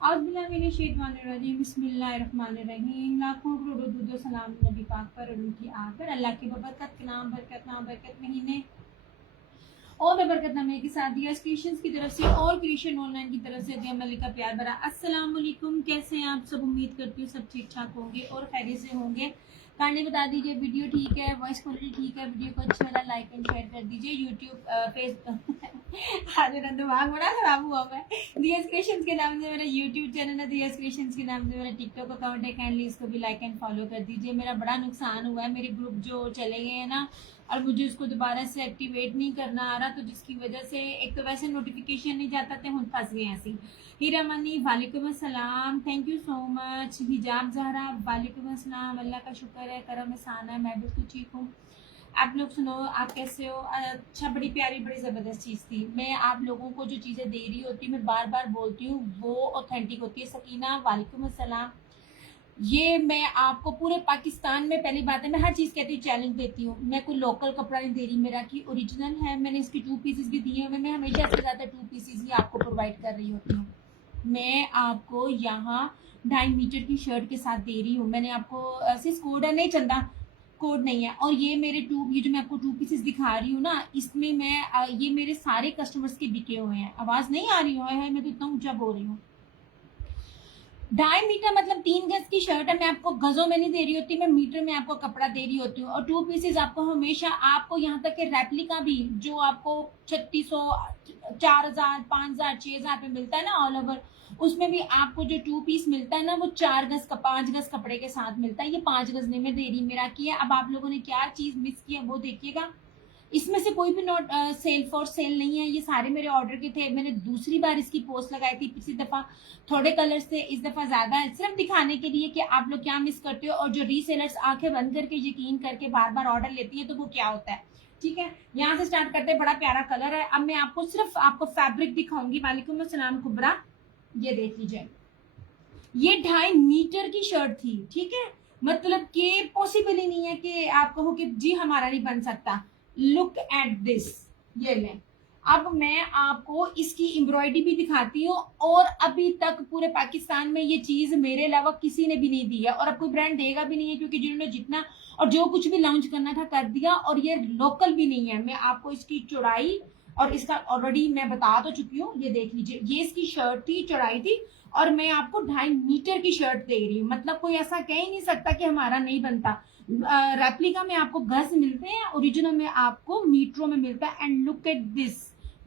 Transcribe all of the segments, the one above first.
औज़ुबिल्लाहिमिनश्शैतानिर्रजीम बिस्मिल्लाहिर्रहमानिर्रहीम। लाखों करोड़ों दुरूद सलाम नबी पाक पर और उनकी आल पर। अल्लाह की बरकत के नाम बरकत महीने और बरकत नामे के साथ दिया क्रिएशंस की तरफ से और क्रिएशन ऑनलाइन की तरफ से दिया मलिका प्यार भरा अस्सलाम वालेकुम। कैसे हैं आप सब? उम्मीद करती हूँ सब ठीक ठाक होंगे और खैरियत से होंगे। काइंडली बता दीजिए वीडियो ठीक है, वॉइस क्वालिटी ठीक है, वीडियो को अच्छा लगा लाइक एंड शेयर कर दीजिए। यूट्यूब फेसबुक आज मेरा दिमाग बड़ा खराब हुआ है। दिया क्रिएशंस के नाम से मेरा यूट्यूब चैनल है, दिया क्रिएशंस के नाम से मेरा टिकटॉक अकाउंट है। काइंडली इसको भी लाइक एंड फॉलो कर दीजिए। मेरा बड़ा नुकसान हुआ है, मेरे ग्रुप जो चले गए हैं ना और मुझे उसको दोबारा से एक्टिवेट नहीं करना आ रहा, तो जिसकी वजह से एक तो वैसे नोटिफिकेशन नहीं जाता थे, हम फंस गए ऐसे। हीरा मनी वालेकुम अस्सलाम, थैंक यू सो मच। हिजाब जहरा वालेकुम अस्सलाम, अल्लाह का शुक्र है, करम एहसान है, मैं बिल्कुल ठीक हूँ। आप लोग सुनो, आप कैसे हो? अच्छा, बड़ी प्यारी बड़ी ज़बरदस्त चीज़ थी। मैं आप लोगों को जो चीज़ें दे रही होती हूँ, मैं बार बार बोलती हूँ, वो ऑथेंटिक होती है। सकीना वालेकुम अस्सलाम। ये मैं आपको पूरे पाकिस्तान में, पहली बात है मैं हर चीज़ कहती हूँ, चैलेंज देती हूँ। मैं कोई लोकल कपड़ा नहीं दे रही, मेरा की ओरिजिनल है। मैंने इसकी 2 पीसेस भी दिए हुए, मैं हमेशा से ज़्यादा 2 पीसेस ही आपको प्रोवाइड कर रही होती हूँ। मैं आपको यहाँ 2.5 मीटर की शर्ट के साथ दे रही हूँ। मैंने आपको सिर्फ कोड है, नहीं चंदा कोड नहीं है। और ये मेरे ये जो मैं आपको 2 पीसेस दिखा रही हूँ ना, इसमें मैं ये मेरे सारे कस्टमर्स के बिके हुए हैं। आवाज़ नहीं आ रही है? मैं तो इतना ऊंचा बोल रही हूँ। 2.5 मीटर मतलब 3 गज की शर्ट है। मैं आपको गजों में नहीं दे रही होती, मैं मीटर में आपको कपड़ा दे रही होती हूँ। और 2 पीसेस आपको हमेशा, आपको यहाँ तक के रेप्लिका भी जो आपको 3600, 4000, 5000, 6000 पे मिलता है ना ऑल ओवर, उसमें भी आपको जो 2 पीस मिलता है ना, वो 4 गज का 5 गज कपड़े के साथ मिलता है। ये 5 गज नहीं मैं दे रही, मेरा किया। अब आप लोगों ने क्या चीज मिस किया वो देखिएगा। इसमें से कोई भी नोट सेल फॉर सेल नहीं है, ये सारे मेरे ऑर्डर के थे। मैंने दूसरी बार इसकी पोस्ट लगाई थी, पिछली दफा थोड़े कलर्स थे, इस दफा ज्यादा है, सिर्फ दिखाने के लिए कि आप लोग क्या मिस करते हो। और जो रीसेलर्स आंखें बंद करके यकीन करके बार बार ऑर्डर लेती है, तो वो क्या होता है। ठीक है, यहाँ से स्टार्ट करते हैं। बड़ा प्यारा कलर है। अब मैं आपको सिर्फ आपको फैब्रिक दिखाऊंगी। वालेकुम अस्सलाम कुबरा, ये देख लीजिए। ये 2.5 मीटर की शर्ट थी। ठीक है, मतलब कि पॉसिबल ही नहीं है कि आप कहो कि जी हमारा नहीं बन सकता। लुक एट दिस, ये लें। अब मैं आपको इसकी एम्ब्रॉयडरी भी दिखाती हूँ। और अभी तक पूरे पाकिस्तान में ये चीज मेरे अलावा किसी ने भी नहीं दी है, और अब कोई ब्रांड देगा भी नहीं है, क्योंकि जिन्होंने जितना और जो कुछ भी लॉन्च करना था कर दिया। और ये लोकल भी नहीं है। मैं आपको इसकी चौड़ाई और इसका ऑलरेडी मैं बता तो चुकी हूँ। ये देख लीजिए, ये इसकी शर्ट थी, चौड़ाई थी। और मैं आपको 2.5 मीटर की शर्ट दे रही हूँ। मतलब कोई ऐसा कह ही नहीं सकता कि हमारा नहीं बनता। रेप्लिका में आपको गज मिलते हैं, ओरिजिनल में आपको मीटरों में मिलता है। एंड लुक एट दिस,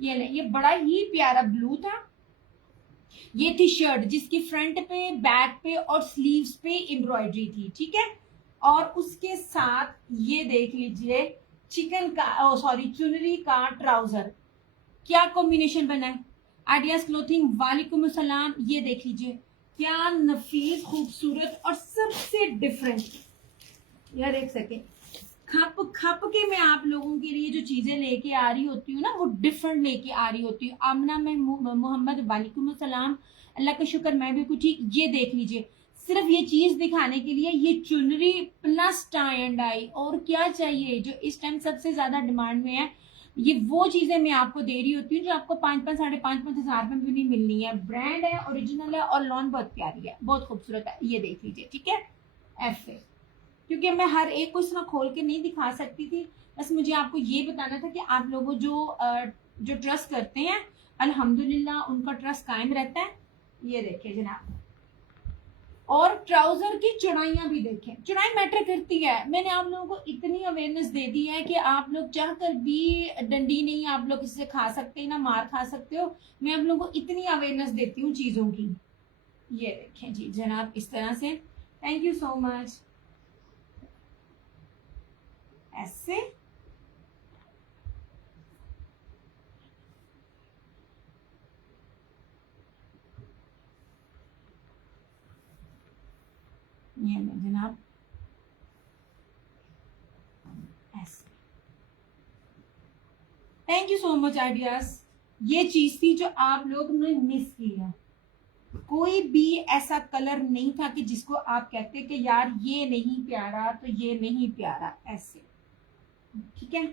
ये ले, ये बड़ा ही प्यारा ब्लू था। ये थी शर्ट जिसकी फ्रंट पे, बैक पे और स्लीव्स पे एम्ब्रॉयडरी थी। ठीक है, और उसके साथ ये देख लीजिए चिकन का, सॉरी, चुनरी का ट्राउजर। क्या कॉम्बिनेशन बना है। आइडियाज क्लोथिंग वालेकुम सलाम, ये देख लीजिए क्या नफीस खूबसूरत और सबसे डिफरेंट। यार एक सेकेंड, खप खप के मैं आप लोगों के लिए जो चीजें लेके आ रही होती हूँ ना, वो डिफरेंट लेके आ रही होती हूँ। आमना मैं मोहम्मद वालेकुम सलाम, अल्लाह का शुक्र मैं भी कुछ ठीक। ये देख लीजिए, सिर्फ ये चीज दिखाने के लिए, ये चुनरी प्लस टाई एंड डाई, और क्या चाहिए। जो इस टाइम सबसे ज्यादा डिमांड में है, ये वो चीजें मैं आपको दे रही होती हूँ जो आपको 5-5, 5.5 हजार में भी नहीं मिलनी है। ब्रांड है, ओरिजिनल है, और लॉन बहुत प्यारी है, बहुत खूबसूरत है। ये देख लीजिए। ठीक है, ऐसे, क्योंकि मैं हर एक को इस तरह खोल के नहीं दिखा सकती थी। बस मुझे आपको ये बताना था कि आप लोगों जो ट्रस्ट करते हैं, अल्हम्दुलिल्लाह उनका ट्रस्ट कायम रहता है। ये देखिए जनाब, और ट्राउजर की चौड़ाइयां भी देखें। चौड़ाई मैटर करती है। मैंने आप लोगों को इतनी अवेयरनेस दे दी है कि आप लोग चाहकर भी डंडी नहीं आप लोग इससे खा सकते, ना मार खा सकते हो। मैं आप लोगों को इतनी अवेयरनेस देती हूँ चीजों की। ये देखें जी जनाब, इस तरह से। Thank you so much. ऐसे ये ले जनाब, ऐसे। Thank you so much ideas. ये चीज थी जो आप लोग ने मिस की है। कोई भी ऐसा कलर नहीं था कि जिसको आप कहते कि यार ये नहीं प्यारा, तो ये नहीं प्यारा, ऐसे। ठीक है,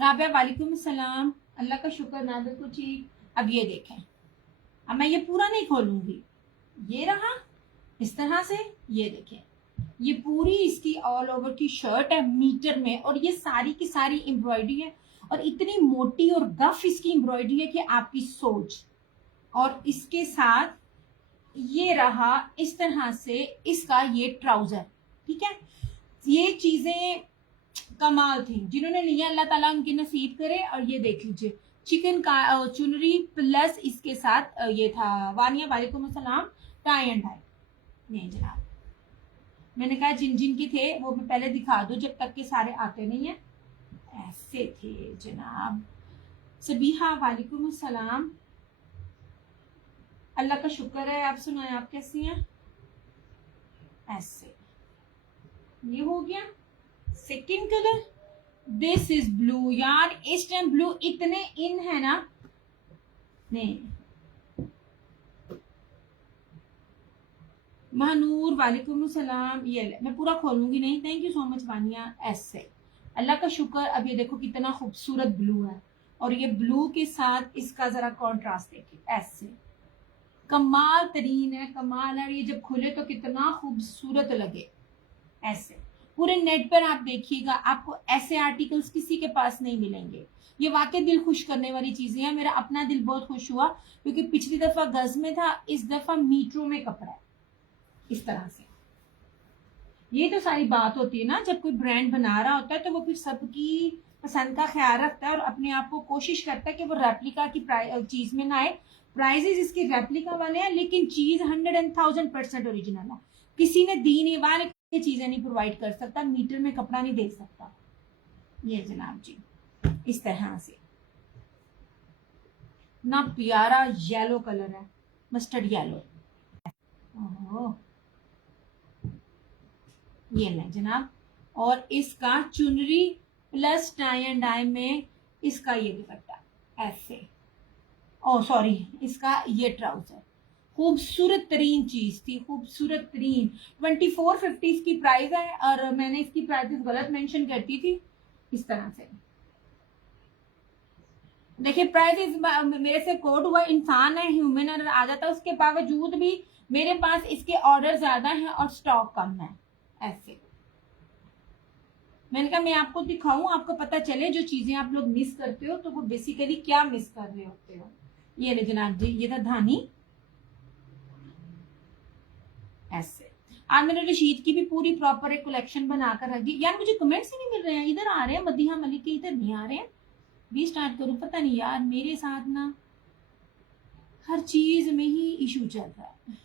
राबिया वालेकुम सलाम, अल्लाह का शुक्र, ना बिल्कुल ठीक। अब ये देखें, अब मैं ये पूरा नहीं खोलूंगी, ये रहा इस तरह से, ये देखें ये पूरी इसकी ऑल ओवर की शर्ट है मीटर में, और ये सारी की सारी एम्ब्रॉयडरी है, और इतनी मोटी और गफ इसकी एम्ब्रॉयडरी है कि आपकी सोच। और इसके साथ ये रहा इस तरह से इसका ये ट्राउजर, ठीक है। ये चीजें कमाल थी, जिन्होंने लिया अल्लाह ताला उनकी नसीब करे। और ये देख लीजिए चिकन का चुनरी प्लस इसके साथ ये था वानिया वालेकुम अस्सलाम टाई एंड डाई। नहीं जनाब, मैंने कहा जिन जिन की थे वो मैं पहले दिखा दूं जब तक के सारे आते नहीं है। ऐसे थे जनाब। सबीहा वालेकुम अस्सलाम, अल्लाह का शुक्र है, आप सुनाए आप कैसी हैं। ऐसे ये हो गया second colour. This is blue यार, इस टाइम ब्लू इतने इन है ना। नहीं महानूर वालेकुम सलाम, ये मैं पूरा खोलूंगी नहीं, thank you so much Vaniya. ऐसे अल्लाह का शुक्र। अब ये देखो कितना खूबसूरत ब्लू है, और ये ब्लू के साथ इसका जरा कॉन्ट्रास्ट देखिए, ऐसे कमाल तरीन है, कमाल है। ये जब खुले तो कितना खूबसूरत लगे। ऐसे पूरे नेट पर आप देखिएगा, आपको ऐसे आर्टिकल्स किसी के पास नहीं मिलेंगे। ये वाकई दिल खुश करने वाली चीजें हैं। मेरा अपना दिल बहुत खुश हुआ, क्योंकि पिछली दफा गज में था, इस दफा मीटरों में कपड़ा है इस तरह से। ये तो सारी बात होती है ना, जब कोई ब्रांड बना रहा होता है तो वो फिर सबकी पसंद का ख्याल रखता है, और अपने आप को कोशिश करता है कि वो रेप्लिका की चीज में ना आए। प्राइजेस इसके रेप्लिका वाले हैं, लेकिन चीज 100,000% ओरिजिनल है। किसी ने दीन ये वाले ये चीजें नहीं प्रोवाइड कर सकता, मीटर में कपड़ा नहीं दे सकता। ये जनाब जी इस तरह से ना प्यारा येलो कलर है, मस्टर्ड येलो। ओह ये लें जनाब। और इसका चुनरी प्लस टाई एंड डाई में इसका ये दुपट्टा ऐसे, ओ सॉरी इसका ये ट्राउजर। खूबसूरत तरीन चीज थी, खूबसूरत तरीन। 2450 इसकी प्राइस है, और मैंने इसकी प्राइसेस गलत मेंशन करती थी इस तरह से। देखिए प्राइसेस मेरे से कोड हुआ इंसान है, ह्यूमन एरर आ जाता है, उसके बावजूद भी मेरे पास इसके ऑर्डर ज्यादा हैं और स्टॉक कम है। ऐसे मैंने कहा मैं आपको दिखाऊं, आपको पता चले जो चीजें आप लोग मिस करते हो तो वो बेसिकली क्या मिस कर रहे होते हो। ये ले जनाब जी, ये था धानी। ऐसे आज मैंने रशीद की भी पूरी प्रॉपर एक कलेक्शन बनाकर रख दी। यार मुझे कमेंट्स ही नहीं मिल रहे हैं, इधर आ रहे हैं मदीहा मलिक के, इधर नहीं आ रहे हैं। भी स्टार्ट करूं, पता नहीं यार मेरे साथ ना हर चीज में ही इशू चल रहा है।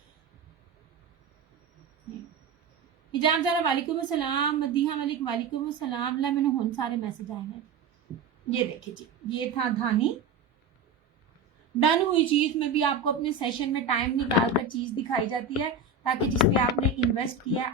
हिजाब जरा वालेकुम अस्सलाम, मदीहा मलिक वालेकुम अस्सलाम। ला मैंने हुन सारे मैसेज आए हैं। ये देखिए जी, ये था धानी। डन हुई चीज में भी आपको अपने सेशन में टाइम निकालकर चीज दिखाई जाती है, ताकि जिस पे आपने इन्वेस्ट किया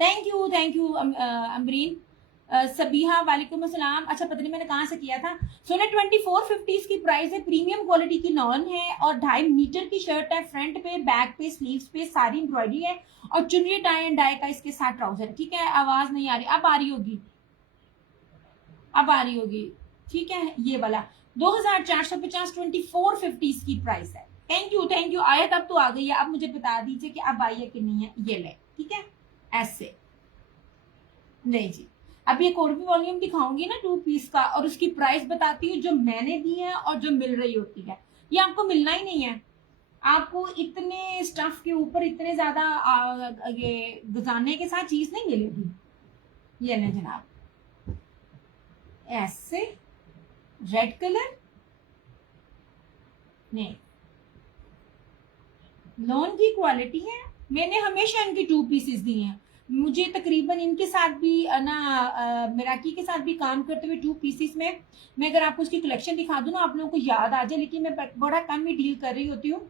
थैंक यू अमरीन। सबीहा वालेकुम अस्सलाम। अच्छा पता नहीं मैंने कहाँ से किया था। सोने 2450 की प्राइस है, प्रीमियम क्वालिटी की नॉन है, और 2.5 मीटर की शर्ट है। फ्रंट पे बैक पे स्लीव्स पे सारी एम्ब्रॉयडरी है, और चुनरी टाई एंड डाई का इसके साथ ट्राउजर। ठीक है, आवाज नहीं आ रही, अब आ रही होगी, अब आ रही होगी। ठीक है, ये वाला 2450 2450 की प्राइस है। थैंक यू आयत, अब तो आ गई है। अब मुझे बता दीजिए कि अब आई है कि नहीं है। ये ले, ठीक है ऐसे। नहीं जी, अब एक और भी वॉल्यूम दिखाऊंगी ना 2 पीस का, और उसकी प्राइस बताती हूँ जो मैंने दी है और जो मिल रही होती है। ये आपको मिलना ही नहीं है, आपको इतने स्टफ के ऊपर इतने ज्यादा ये गुजारने के साथ चीज नहीं मिलेगी। ये लें जनाब, ऐसे रेड कलर नहीं, लॉन की क्वालिटी है। मैंने हमेशा इनकी 2 पीसेस दी हैं। मुझे तकरीबन इनके साथ भी मेराकी के साथ भी काम करते हुए 2 पीसेस में, मैं अगर आपको उसकी कलेक्शन दिखा दूं ना आप लोगों को याद आ जाए, लेकिन मैं बड़ा कम ही डील कर रही होती हूँ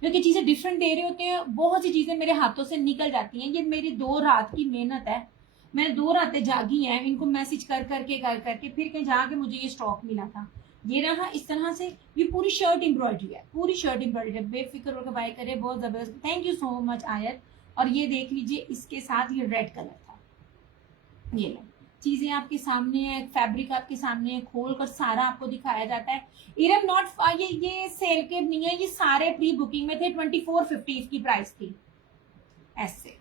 क्योंकि चीजें डिफरेंट दे रहे होते हैं। बहुत सी चीजें मेरे हाथों से निकल जाती हैं। ये मेरी 2 रात की मेहनत है। मैंने 2 रातें जागी हैं इनको मैसेज कर करके फिर कहीं जाके मुझे ये स्टॉक मिला था। ये रहा इस तरह से। ये पूरी शर्ट एम्ब्रॉयडरी है, पूरी शर्ट एम्ब्रॉयडरी है। बेफिक्र होकर बाय करे, बहुत जबरदस्त। थैंक यू सो मच आयत। और ये देख लीजिए, इसके साथ ये रेड कलर था। ये लो, चीजें आपके सामने है, फैब्रिक आपके सामने है, खोल कर सारा आपको दिखाया जाता है। इरम नॉट ये सेल के नहीं है, ये सारे प्री बुकिंग में थे। 2450 इसकी प्राइस थी। ऐसे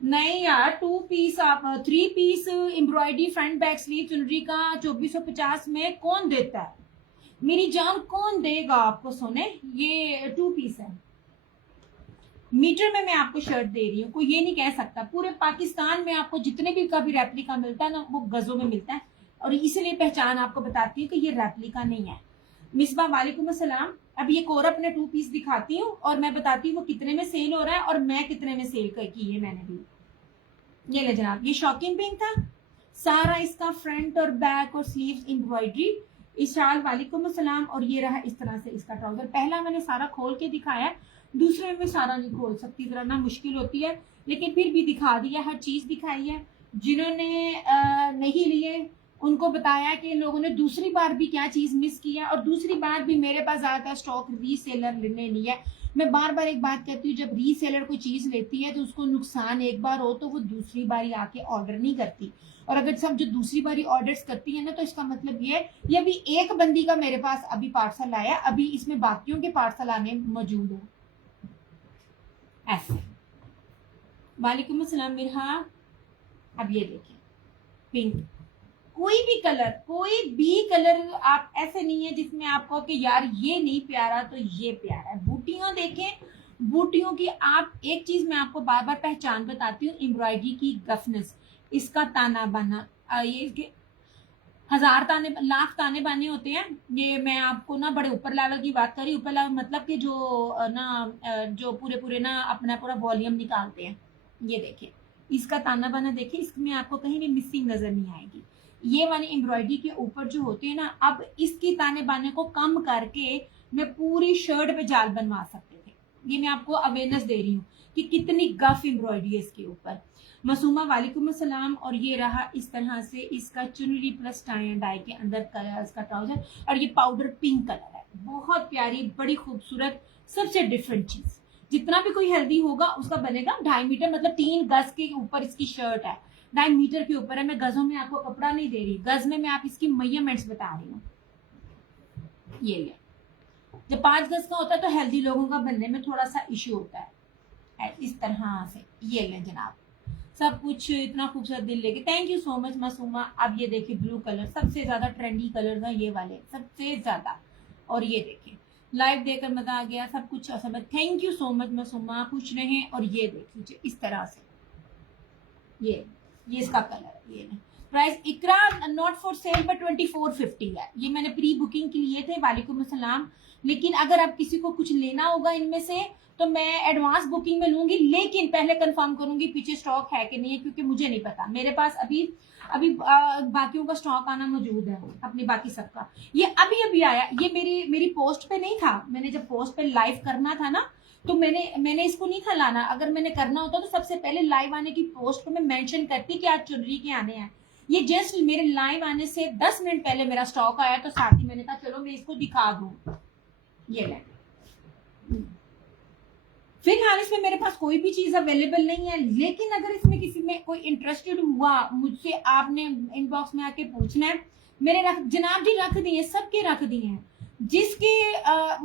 नहीं यार, 2 पीस आप 3 piece embroidery front back sleeve चुनरी का 2450 में कौन देता है मेरी जान, कौन देगा आपको सोने। ये 2 पीस है। मीटर में मैं आपको शर्ट दे रही हूँ, कोई ये नहीं कह सकता। पूरे पाकिस्तान में आपको जितने भी का भी रेप्लिका मिलता है ना, वो गजों में मिलता है। और इसलिए पहचान आपको बताती हूँ कि ये रेप्लिका नहीं है। मिसबा वालेकुम अस्सलाम। अब ये कोर अपने 2 पीस दिखाती हूँ और मैं बताती हूँ वो कितने में सेल हो रहा है और मैं कितने में सेल की है मैंने भी। ये ले जनाब, ये शॉकिंग पिंक था। सारा इसका फ्रंट और बैक और स्लीव्स एम्ब्रॉयडरी। इशाल वालेकुम अस्सलाम। और ये रहा इस तरह से इसका ट्राउजर। पहला मैंने सारा खोल के दिखाया, दूसरे में सारा नहीं खोल सकती, जरा ना मुश्किल होती है, लेकिन फिर भी दिखा दिया, हर चीज दिखाई है। जिन्होंने नहीं लिए उनको बताया कि इन लोगों ने दूसरी बार भी क्या चीज मिस किया, और दूसरी बार भी मेरे पास ज्यादा स्टॉक रीसेलर लेने नहीं है। मैं बार बार एक बात कहती हूँ, जब रीसेलर कोई चीज लेती है तो उसको नुकसान एक बार हो तो वो दूसरी बारी आके ऑर्डर नहीं करती। और अगर सब जो दूसरी बारी ऑर्डर्स करती है ना, तो इसका मतलब ये अभी एक बंदी का मेरे पास अभी पार्सल आया, अभी इसमें बाकियों के पार्सल आने मौजूद है। ऐसे वालेकुम अस्सलाम मिरहा। अब ये देखिए पिंक, कोई भी कलर आप ऐसे नहीं है जिसमें आपको कि यार ये नहीं प्यारा तो ये प्यारा है। बूटियां देखें, बूटियों की आप एक चीज मैं आपको बार बार पहचान बताती हूँ, एम्ब्रॉयडरी की गफनेस, इसका ताना बाना, ये 1000 ताने लाख ताने बाने होते हैं। ये मैं आपको ना बड़े ऊपर लेवल की बात करी, ऊपर लेवल मतलब कि जो पूरे ना अपना पूरा वॉल्यूम निकालते हैं। ये देखिए इसका ताना बाना देखिए, इसमें आपको कहीं भी मिसिंग नजर नहीं आएगी। ये वाली एम्ब्रॉयडरी के ऊपर जो होते हैं ना, अब इसकी ताने बाने को कम करके मैं पूरी शर्ट पे जाल बनवा सकते थे। ये मैं आपको अवेयरनेस दे रही हूँ कि कितनी गफ एम्ब्रॉयडरी है इसके ऊपर। मसूमा वालेकुम अस्सलाम। और ये रहा इस तरह से इसका चुनरी प्लस टाई एंड डाई के अंदर कलर इसका ट्राउजर, और ये पाउडर पिंक कलर है। बहुत प्यारी, बड़ी खूबसूरत, सबसे डिफरेंट चीज। जितना भी कोई हेल्दी होगा उसका बनेगा 2.5 मीटर, मतलब 3 गज के ऊपर इसकी शर्ट है, 2.5 मीटर के ऊपर है। मैं गजों में आपको कपड़ा नहीं दे रही, गज में मैं आप इसकी मेजरमेंट्स बता रही हूँ। ये ले, जब 5 गज का होता है तो हेल्दी लोगों का बनने में थोड़ा सा इश्यू होता है। इस तरह से ये लें जनाब, सब कुछ इतना खूबसूरत दिल लेके। Thank you so much Masuma. अब ये देखिए ब्लू कलर, सबसे ज्यादा ट्रेंडी कलर है ये वाले, सबसे ज्यादा। और ये देखिए लाइव देकर मजा आ गया, सब कुछ समझ। Thank you so much Masuma, पूछ रहे हैं। और ये देख लीजिए इस तरह से, ये इसका कलर है। ये price Iqra not for sale पर 2450 है। ये मैंने प्री बुकिंग के लिए थे। वालेकुम अस्सलाम। लेकिन अगर आप किसी को कुछ लेना होगा इनमें से तो मैं एडवांस बुकिंग में लूंगी, लेकिन पहले कंफर्म करूंगी पीछे स्टॉक है कि नहीं है, क्योंकि मुझे नहीं पता। मेरे पास अभी बाकियों का स्टॉक आना मौजूद है, अपनी बाकी सबका। ये अभी आया, ये मेरी पोस्ट पे नहीं था। मैंने जब पोस्ट पे लाइव करना था ना, तो मैंने इसको नहीं था लाना। अगर मैंने करना होता तो सबसे पहले लाइव आने की पोस्ट पे मैं मेंशन करती कि आज चुनरी के आने हैं। ये जस्ट मेरे लाइव आने से 10 मिनट पहले मेरा स्टॉक आया, तो साथ ही मैंने कहा चलो मैं इसको दिखा दूं। ये ले, फिलहाल इसमें मेरे पास कोई भी चीज अवेलेबल नहीं है, लेकिन अगर इसमें किसी में कोई इंटरेस्टेड हुआ, मुझसे आपने इनबॉक्स में आके पूछना है। मेरे जनाब जी रख दिए, सबके रख दिए हैं जिसके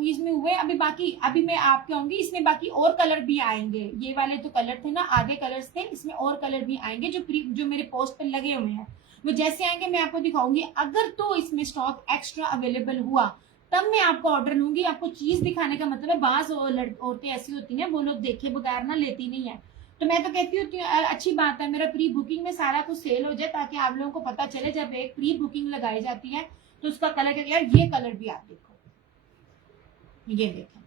इसमें हुए। अभी मैं आपके आऊंगी, इसमें बाकी और कलर भी आएंगे। ये वाले तो कलर थे ना, आधे कलर्स थे, इसमें और कलर भी आएंगे जो मेरे पोस्ट पर लगे हुए हैं। वो जैसे आएंगे मैं आपको दिखाऊंगी। अगर तो इसमें स्टॉक एक्स्ट्रा अवेलेबल हुआ तब मैं आपको ऑर्डर लूंगी। आपको चीज दिखाने का मतलब है, बाज औरतें ऐसी होती हैं वो लोग देखे बगैर ना लेती नहीं है। तो मैं तो कहती हूँ अच्छी बात है मेरा प्री बुकिंग में सारा कुछ सेल हो जाए, ताकि आप लोगों को पता चले जब एक प्री बुकिंग लगाई जाती है तो उसका कलर क्या। यार ये कलर भी आप देखो, ये देखें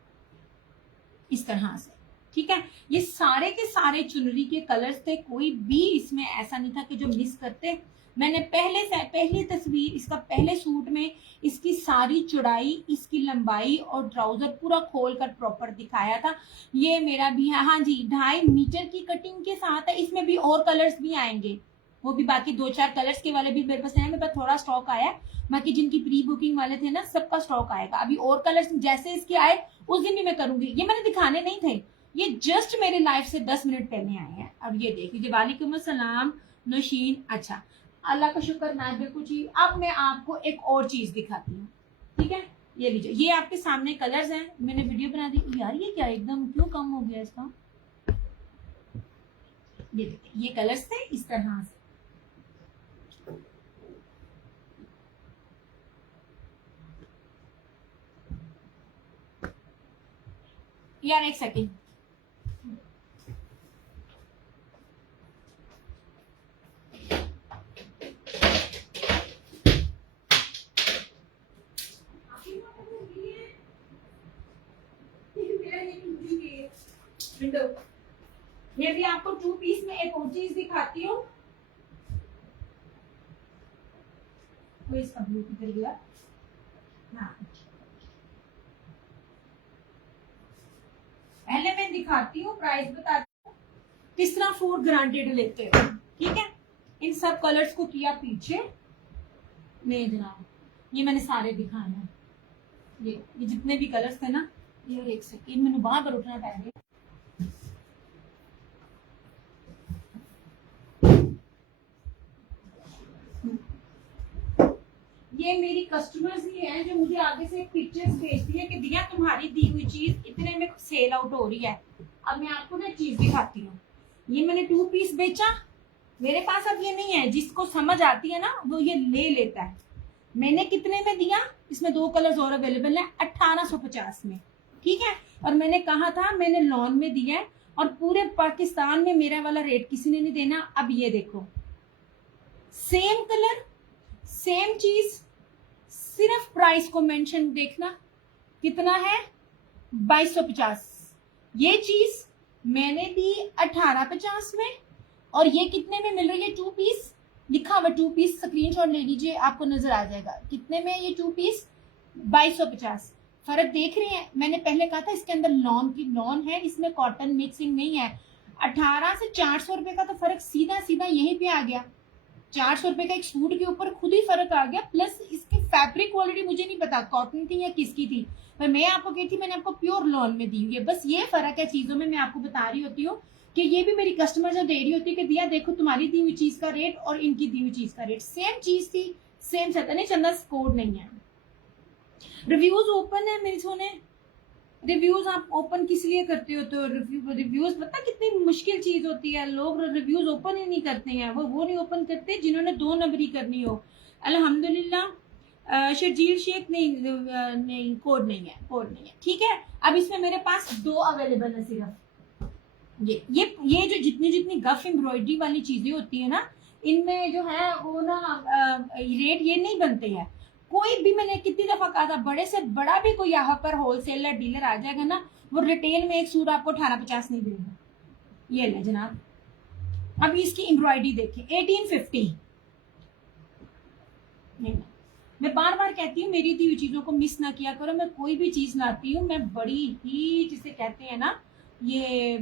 इस तरह से, ठीक है। ये सारे के सारे चुनरी के कलर्स थे, कोई भी इसमें ऐसा नहीं था कि जो मिस करते। मैंने पहली तस्वीर इसका पहले सूट में इसकी सारी चौड़ाई, इसकी लंबाई और ट्राउजर पूरा खोल कर प्रॉपर दिखाया था। ये मेरा भी है, हाँ जी 2.5 मीटर की कटिंग के साथ है। इसमें भी और कलर्स भी आएंगे, वो भी बाकी 2-4 कलर्स के वाले भी मेरे पास है, मेरे पास थोड़ा स्टॉक आया। बाकी जिनकी प्री बुकिंग वाले थे ना, सबका स्टॉक आएगा। अभी और कलर्स जैसे इसके आए उस दिन भी मैं करूंगी। ये मैंने दिखाने नहीं थे, ये जस्ट मेरे लाइफ से 10 मिनट पहले आए हैं। अब ये देखिए, वालेकुम अस्सलाम नौशीन। अच्छा, अल्लाह का शुक्र ना बिल्कुल चीज। अब मैं आपको एक और चीज दिखाती हूँ, ठीक है। ये लीजिए, ये आपके सामने कलर्स हैं। मैंने वीडियो बना दी। यार ये क्या एकदम क्यों कम हो गया इसका। ये देखिए, ये कलर्स थे इस तरह से। यार एक सेकेंड, विंडो। ये भी आपको 2 पीस में एक और चीज दिखाती हूँ। वो इसका ब्लू किधर गया। हाँ, पहले मैं दिखाती हूँ, प्राइस बताती हूँ किस तरह 4 ग्रांटेड लेते हो, ठीक है। इन सब कलर्स को किया पीछे। नहीं जनाब, ये मैंने सारे दिखाए हैं। ये जितने भी कलर्स थे ना। यार एक सेकेंड, मैंने बाहर पर उठना पड़ गया। ये मेरी कस्टमर्स ही हैं जो मुझे आगे से पिक्चर्स भेजती है कि दिया तुम्हारी दी हुई चीज इतने में सेल आउट हो रही है। अब मैं आपको ना चीज दिखाती हूँ। ये मैंने 2 पीस बेचा, मेरे पास अब ये नहीं है। जिसको समझ आती है ना वो ये ले लेता है। मैंने कितने में दिया, इसमें 2 कलर्स और अवेलेबल है 1850 में, ठीक है। और मैंने कहा था मैंने लॉन में दिया है, और पूरे पाकिस्तान में मेरा वाला रेट किसी ने नहीं देना। अब ये देखो, सेम कलर सेम चीज, सिर्फ प्राइस को मेंशन देखना कितना है, 2250। ये चीज मैंने दी 1850 में, और ये कितने में मिल रही है 2 पीस। लिखा हुआ 2 पीस, स्क्रीनशॉट ले लीजिए, आपको नजर आ जाएगा कितने में ये 2 पीस। 2250। फर्क देख रहे हैं, मैंने पहले कहा था इसके अंदर लॉन है, इसमें कॉटन मिक्सिंग नहीं है। 18 से 400 रुपए का तो फर्क सीधा सीधा यहीं पे आ गया। 400 रुपए का एक सूट के ऊपर खुद ही फर्क आ गया। प्लस इसकी फैब्रिक क्वालिटी मुझे नहीं पता कॉटन थी या किसकी थी, पर मैं आपको कहती थी मैंने आपको प्योर लॉन में दी हुई है। बस ये फर्क है चीजों में। मैं आपको बता रही होती हूँ कि ये भी मेरी कस्टमर जो दे रही होती है कि दिया देखो तुम्हारी दी हुई चीज का रेट और इनकी दी हुई चीज का रेट सेम चीज थी, सेम सेट नहीं चंदा कोड नहीं है। रिव्यूज ओपन है मेरे सोने। रिव्यूज आप ओपन किस लिए करते हो, तो रिव्यूज पता कितनी मुश्किल चीज होती है। लोग रिव्यूज ओपन ही नहीं करते हैं। वो नहीं ओपन करते जिन्होंने 2 नंबरी करनी हो। अल्हम्दुलिल्लाह शर्जील शेख नहीं कोड नहीं है, ठीक है। अब इसमें मेरे पास 2 अवेलेबल है सिर्फ। ये जो जितनी गफ एम्ब्रॉयडरी वाली चीजें होती है ना, इनमें जो है वो ना रेट ये नहीं बनते हैं। कोई भी, मैंने कितनी दफा कहा था, बड़े से बड़ा भी कोई यहाँ पर होलसेलर डीलर आ जाएगा ना, वो रिटेल में एक सूट आपको 1850 नहीं देगा। ये ले जनाब, अब इसकी एम्ब्रॉयडरी देखिए 1850। नहीं, मैं बार बार कहती हूँ मेरी दी हुई चीजों को मिस ना किया करो। मैं कोई भी चीज लाती हूँ मैं बड़ी ही, जिसे कहते हैं ना, ये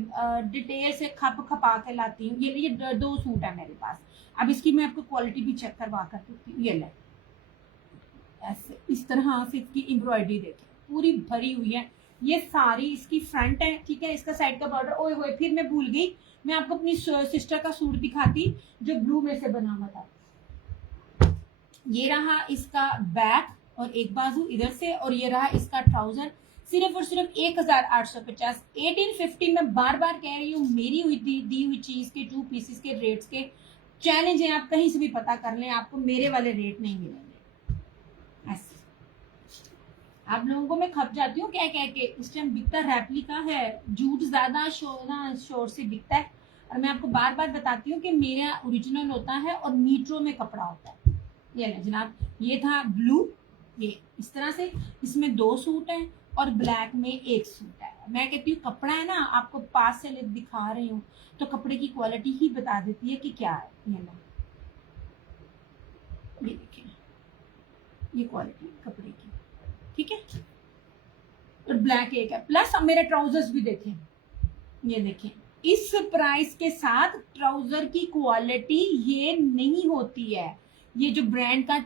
डिटेल से खप खपा के लाती हूँ। ये 2 सूट है मेरे पास। अब इसकी मैं आपको क्वालिटी भी चेक करवा कर देती हूँ। ये ले, ऐसे इस तरह से इसकी एम्ब्रॉयडरी देखिए पूरी भरी हुई है। ये सारी इसकी फ्रंट है, ठीक है। इसका साइड का बॉर्डर, ओए होए फिर मैं भूल गई, मैं आपको अपनी सिस्टर का सूट दिखाती जो ब्लू में से बना हुआ था। ये रहा इसका बैक और एक बाजू इधर से, और ये रहा इसका ट्राउजर। सिर्फ और सिर्फ 1850। 1850 में बार बार कह रही हूँ, मेरी हुई दी हुई चीज के 2 पीसेस के रेट्स के चैलेंज है। आप कहीं से भी पता कर लें, आपको मेरे वाले रेट नहीं मिलेंगे। ऐसे आप लोगों को मैं खप जाती हूँ कह कह के, इस टाइम बिकता रेप्लिका है, झूठ ज्यादा शोर से बिकता है। और मैं आपको बार बार बताती हूँ कि मेरा ओरिजिनल होता है और मीट्रो में कपड़ा होता है। ये ले जनाब, ये था ब्लू, ये इस तरह से, इसमें 2 सूट हैं और ब्लैक में 1 सूट है। मैं कहती हूँ कपड़ा है ना, आपको पास से दिखा रही हूँ तो कपड़े की क्वालिटी ही बता देती है कि क्या है। ये लो, ये देखिए, ये क्वालिटी कपड़े की, ठीक है। और ब्लैक एक है, प्लस अब मेरे ट्राउजर्स भी देखें, ये देखें, इस प्राइस के साथ ट्राउजर की क्वालिटी ये नहीं होती है। ये जो ब्रांड का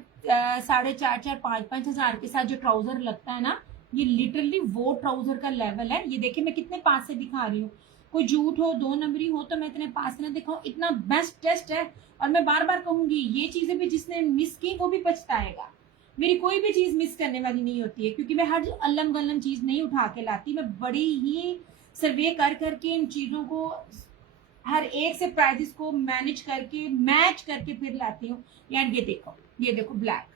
4,500 5,000 के साथ जो ट्राउजर लगता है ना, ये लिटरली वो ट्राउजर का लेवल है। ये देखिए मैं कितने पास से दिखा रही हूँ, कोई झूठ हो 2 नंबरी हो तो मैं इतने पास से ना दिखाऊं, इतना बेस्ट टेस्ट है। और मैं बार बार कहूंगी, ये चीजें भी जिसने मिस की वो भी पछताएगा। मेरी कोई भी चीज मिस करने वाली नहीं होती है, क्योंकि मैं हर अल्लम गल्लम चीज नहीं उठा के लाती, मैं बड़ी ही सर्वे कर करके इन चीजों को, हर एक से प्राइजेस को मैनेज करके मैच करके फिर लाती हूँ। यार ये देखो ब्लैक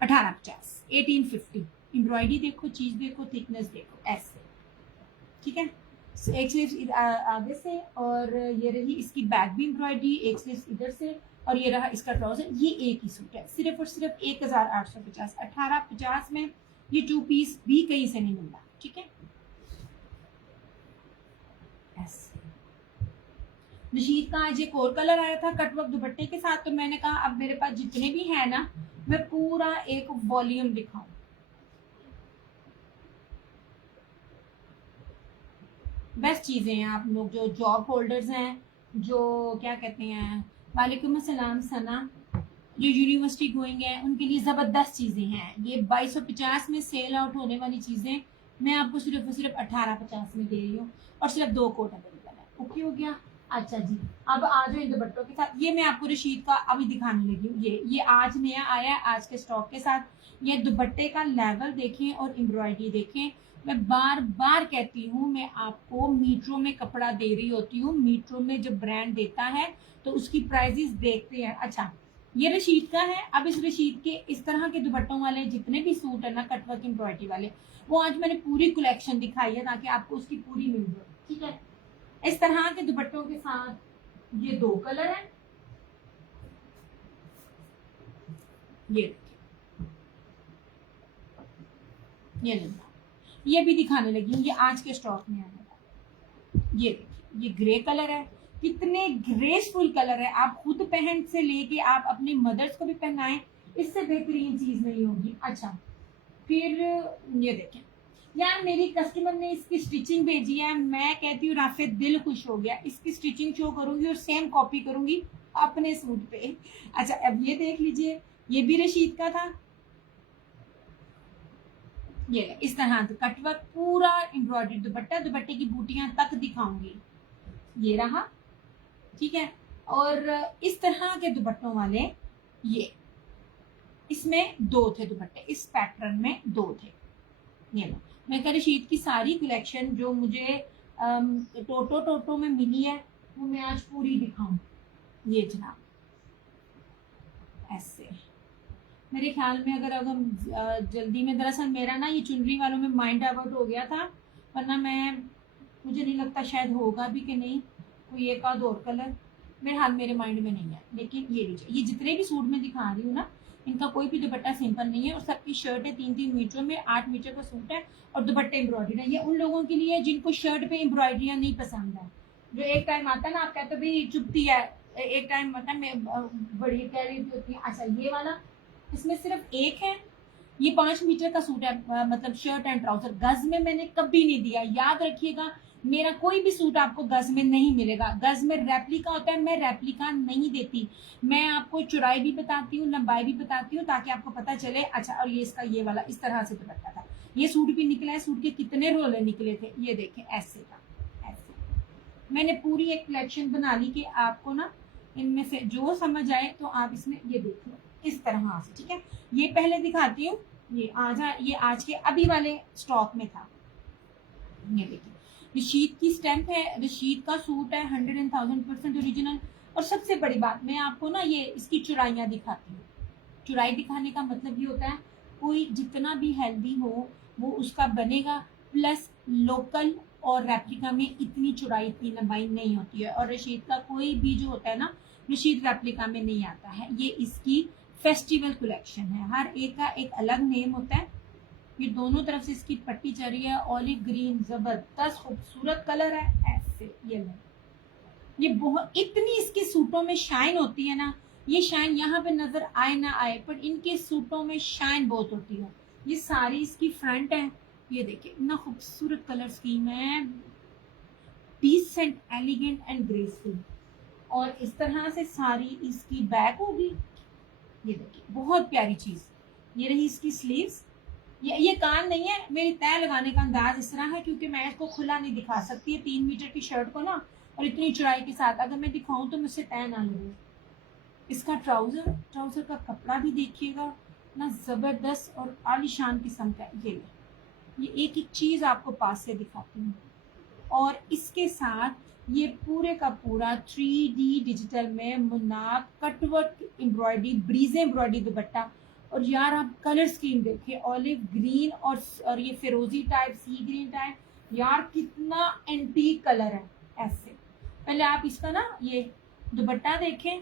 1850 1850, एम्ब्रॉयडरी देखो, चीज देखो, थिकनेस देखो, ऐसे, ठीक है। एक स्लीव आगे से, और ये रही इसकी बैक भी एम्ब्रॉयडरी, एक स्लीव इधर से, और ये रहा इसका ट्राउजर। ये एक ही सूट है, सिर्फ और सिर्फ 1850 1850 में ये 2 पीस भी कहीं से नहीं मिलता, ठीक है। रशीद का आज एक और कलर आया था कटवर्क दुपट्टे के साथ, तो मैंने कहा अब मेरे पास जितने भी है ना, मैं पूरा एक वॉल्यूम दिखाऊं। बेस्ट चीजें हैं, आप लोग जो जॉब होल्डर्स हैं, जो क्या कहते हैं, वालेकुम अस्सलाम सना, जो यूनिवर्सिटी गोइंग है, उनके लिए जबरदस्त चीजें हैं। ये 2250 में सेल आउट होने वाली चीजें मैं आपको सिर्फ और सिर्फ 1850 में दे रही हूँ, और सिर्फ 2 कोट अवेलेबल है। ओके हो गया। अच्छा जी, अब आ जाओ इन दुपट्टों के साथ। ये मैं आपको रशीद का अभी दिखाने लगी हूँ, ये आज नया आया है, आज के स्टॉक के साथ। ये दुपट्टे का लेवल देखें और एम्ब्रॉयडरी देखें। मैं बार बार कहती हूँ, मैं आपको मीटरों में कपड़ा दे रही होती हूँ, मीटरों में जब ब्रांड देता है तो उसकी प्राइजेस देखते हैं। अच्छा, ये रशीद का है। अब इस रशीद के इस तरह के दुपट्टों वाले जितने भी सूट है ना, कटवर्क एम्ब्रॉयडरी वाले, वो आज मैंने पूरी कलेक्शन दिखाई है ताकि आपको उसकी पूरी मिल जाए, ठीक है। इस तरह के दुपट्टों के साथ ये 2 कलर है, ये भी दिखाने लगी हूँ, ये आज के स्टॉक में आने वाला। ये देखिए, ये ग्रे कलर है, कितने ग्रेसफुल कलर है। आप खुद पहन से लेके आप अपने मदर्स को भी पहनाएं, इससे बेहतरीन चीज नहीं होगी। अच्छा, फिर ये देखें यार, मेरी कस्टमर ने इसकी स्टिचिंग भेजी है, मैं कहती हूँ राफिद दिल खुश हो गया। इसकी स्टिचिंग शो करूंगी और सेम कॉपी करूंगी अपने सूट पे। अच्छा, अब ये देख लीजिए, ये भी रशीद का था। ये इस तरह से कटवर्क पूरा एम्ब्रॉयडरी दुपट्टा, दुपट्टे की बूटियां तक दिखाऊंगी। ये रहा, ठीक है। और इस तरह के दुपट्टों वाले, ये इसमें 2 थे दुपट्टे, इस पैटर्न में 2 थे। ये लो, मैं कह रशीद की सारी कलेक्शन जो मुझे टोटो में मिली है, वो मैं आज पूरी दिखाऊं। ये जनाब, ऐसे मेरे ख्याल में अगर जल्दी में, दरअसल मेरा ना ये चुनरी वालों में माइंड डाइवर्ट हो गया था, वरना मुझे नहीं लगता शायद होगा भी कि नहीं, कोई एक आध और कलर मेरे हाथ मेरे माइंड में नहीं है। लेकिन ये लीजिए, ये जितने भी सूट में दिखा रही हूँ ना, इनका कोई भी दुपट्टा सिंपल नहीं है, और सबकी शर्ट है 3-3 मीटर में, 8 मीटर का सूट है, और दुपट्टे एम्ब्रॉयडरी है। ये उन लोगों के लिए जिनको शर्ट पे एम्ब्रॉयडरियाँ नहीं पसंद है, जो एक टाइम आता है ना, आप कहते हो भाई चुभती है, एक टाइम मतलब मैं बड़ी कह रही होती है। अच्छा, ये वाला, इसमें सिर्फ एक है, ये 5 मीटर का सूट है, मतलब शर्ट एंड ट्राउजर। गज में मैंने कभी नहीं दिया, याद रखिएगा, मेरा कोई भी सूट आपको गज में नहीं मिलेगा। गज में रेप्लिका होता है, मैं रेप्लिका नहीं देती। मैं आपको चौड़ाई भी बताती हूँ, लंबाई भी बताती हूँ, ताकि आपको पता चले। अच्छा, और ये इसका ये वाला इस तरह से दुपट्टा था। ये सूट भी निकला है, सूट के कितने रोले निकले थे, ये देखें, ऐसे था, ऐसे। मैंने पूरी एक कलेक्शन बना ली कि आपको ना इनमें से जो समझ आए तो आप इसमें ये देख लो इस तरह से, ठीक है। ये पहले दिखाती हूँ, ये आज के अभी वाले स्टॉक में था। ये देखिए, रशीद की स्टैंप है, रशीद का सूट है, 100% ओरिजिनल। और सबसे बड़ी बात, मैं आपको ना ये इसकी चुराइयाँ दिखाती हूँ। चुराई दिखाने का मतलब ये होता है, कोई जितना भी हेल्दी हो वो उसका बनेगा, प्लस लोकल और रेप्लिका में इतनी चौड़ाई इतनी लंबाई नहीं होती है। और रशीद का कोई भी जो होता है ना, रशीद रेप्लिका में नहीं आता है। ये इसकी फेस्टिवल कलेक्शन है, हर एक का एक अलग नेम होता है। ये दोनों तरफ से इसकी पट्टी चल रही है, ऑलिव ग्रीन, जबरदस्त खूबसूरत कलर है। ऐसे ये बहुत इतनी इसके सूटों में शाइन होती है ना, ये शाइन यहाँ पे नजर आए ना आए पर इनके सूटों में शाइन बहुत होती है। ये सारी इसकी फ्रंट है, ये देखिए इतना खूबसूरत कलर स्कीम है, डिसेंट, एलिगेंट एंड ग्रेसफुल। और इस तरह से सारी इसकी बैक होगी, ये देखिए बहुत प्यारी चीज। ये रही इसकी स्लीव्स। ये कान नहीं है, मेरी तय लगाने का अंदाज इस तरह है क्योंकि मैं इसको खुला नहीं दिखा सकती है 3 मीटर की शर्ट को ना, और इतनी चौड़ाई के साथ अगर मैं दिखाऊं तो मुझसे तय ना लगे। इसका ट्राउजर का कपड़ा भी देखिएगा ना, जबरदस्त और आलीशान किस्म का। ये एक एक चीज आपको पास से दिखाती हूँ। और इसके साथ ये पूरे का पूरा 3D डिजिटल में मुनाब कटवर्क एम्ब्रॉयडरी, ब्रीजे एम्ब्रॉयडरी दुपट्टा। और यार आप कलर स्कीम देखिए, ऑलिव ग्रीन और ये फिरोजी टाइप, सी ग्रीन टाइप, यार कितना एंटीक कलर है। ऐसे पहले आप इसका ना ये दुपट्टा देखें,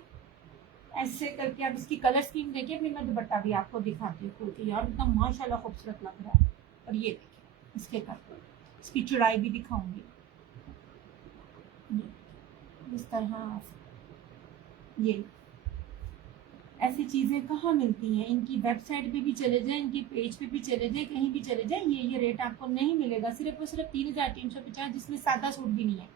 ऐसे करके आप इसकी कलर स्कीम देखिए, फिर मैं दुपट्टा भी आपको दिखाती हूँ कि यार इतना माशाल्लाह खूबसूरत लग रहा है। और ये देखिए इसके कपड़े, इसकी चौड़ाई भी दिखाऊंगी इस तरह। ये ऐसी चीजें कहाँ मिलती हैं, इनकी वेबसाइट पे भी चले जाएं, इनके पेज पे भी चले जाएं, कहीं भी चले जाएं, ये रेट आपको नहीं मिलेगा। सिर्फ और सिर्फ 3350, जिसमें सादा सूट भी नहीं है,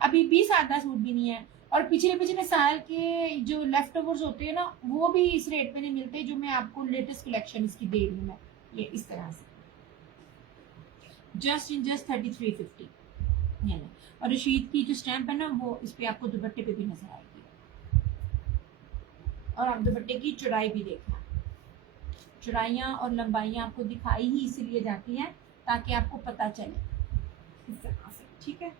अभी भी सादा सूट भी नहीं है। और पिछले साल के जो लेफ्ट ओवर्स होते हैं ना, वो भी इस रेट पे नहीं मिलते जो मैं आपको लेटेस्ट कलेक्शन इसकी दे रही हूँ मैं। ये इस तरह से जस्ट 3350। और रशीद की जो स्टैंप है ना, वो इस पे आपको दुपट्टे पे भी नजर आएगी। और आप दुपट्टे की चौड़ाई भी देखना, चौड़ाइयाँ और लंबाइयाँ आपको दिखाई ही इसीलिए जाती हैं ताकि आपको पता चले इस तरह से, ठीक है।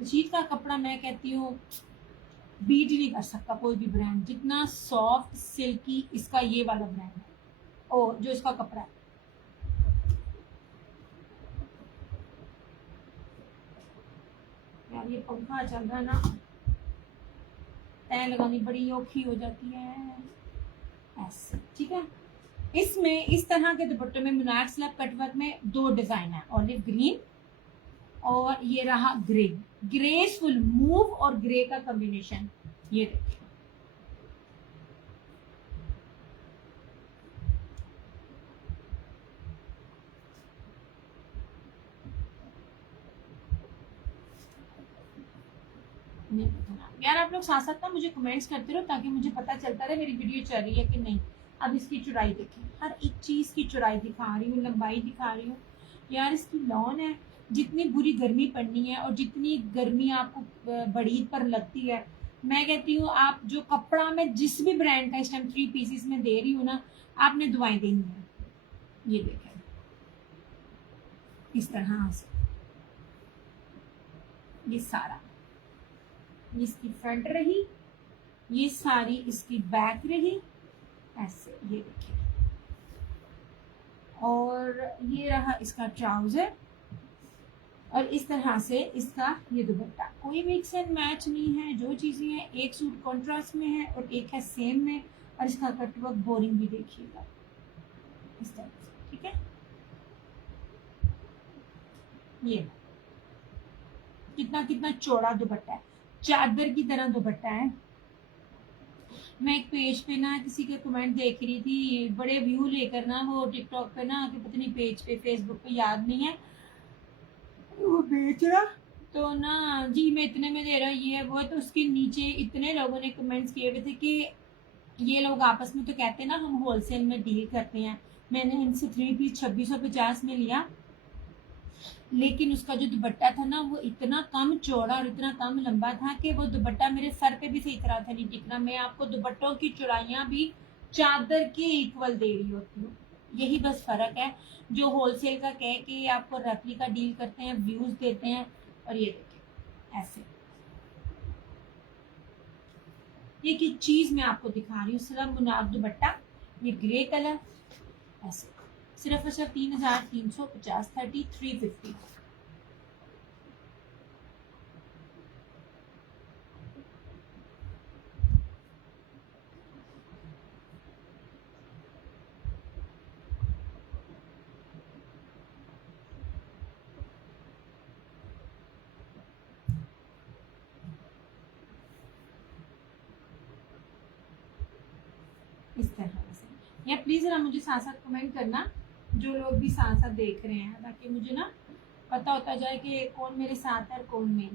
रशीद का कपड़ा मैं कहती हूँ बीट नहीं कर सकता कोई भी ब्रांड, जितना सॉफ्ट सिल्की इसका ये वाला ब्रांड है, ओ जो इसका कपड़ा है। यार ये पंखा चल रहा है ना, तय लगानी बड़ी औखी हो जाती है ऐसे, ठीक है। इसमें इस तरह के दुपट्टे में मुनार स्लैब कटवर्क में 2 डिजाइन है, ऑलिव ग्रीन और ये रहा ग्रे, ग्रेसफुल मूव और ग्रे का कॉम्बिनेशन। ये देखिए यार आप लोग साथ साथ ना मुझे कमेंट्स करते रहो ताकि मुझे पता चलता रहे मेरी वीडियो चल रही है कि नहीं। अब इसकी चौड़ाई देखें, हर एक चीज की चौड़ाई दिखा रही हूँ, लंबाई दिखा रही हूँ। यार इसकी लॉन है, जितनी बुरी गर्मी पड़नी है और जितनी गर्मी आपको बड़ी पर लगती है, मैं कहती हूँ आप जो कपड़ा में जिस भी ब्रांड का इस टाइम 3 पीसेस में दे रही हूँ ना, आपने दुआएं देनी है। ये देखें इस तरह से, ये सारा इसकी फ्रंट रही, ये सारी इसकी बैक रही ऐसे, ये देखिए। और ये रहा इसका ट्राउजर और इस तरह से इसका ये दुपट्टा। कोई मिक्स एंड मैच नहीं है, जो चीजें हैं एक सूट कॉन्ट्रास्ट में है और एक है सेम में। और इसका कटवर्क बोरिंग भी देखिएगा इस तरह से, ठीक है। ये कितना कितना चौड़ा दुपट्टा है, चादर की तरह दुपट्टा है। मैं एक पेज पे ना किसी के कमेंट देख रही थी, बड़े व्यू लेकर ना वो टिकटॉक पे ना, कि पता नहीं पेज पे फेसबुक पे याद नहीं है, वो बेच रहा तो ना जी मैं इतने में दे रहा ये वो है, तो उसके नीचे इतने लोगों ने कमेंट्स किए हुए थे कि ये लोग आपस में तो कहते हैं ना हम होलसेल में डील करते हैं। मैंने इनसे 3 पीस 2650 में लिया, लेकिन उसका जो दुपट्टा था ना वो इतना कम चौड़ा और इतना कम लंबा था कि वो दुपट्टा मेरे सर पे भी सही तरह था नहीं टिकना। मैं आपको दुपट्टों की चौड़ाइयाँ भी चादर के इक्वल दे रही होती हूँ, यही बस फ़र्क है। जो होलसेल का कह के आपको रेप्लिका डील करते हैं, व्यूज़ देते हैं, और ये देखिए ऐसे। ये की चीज़ मैं आपको दिखा रही हूँ, सिर्फ मुनाफ दुपट्टा, ये ग्रे कलर ऐसे, सिर्फ और सिर्फ 3,350, 3350। इस तरह से। या प्लीज़ ना मुझे साथ साथ कमेंट करना, जो लोग भी साथ साथ देख रहे हैं, ताकि मुझे ना पता होता जाए कि कौन मेरे साथ है और कौन नहीं।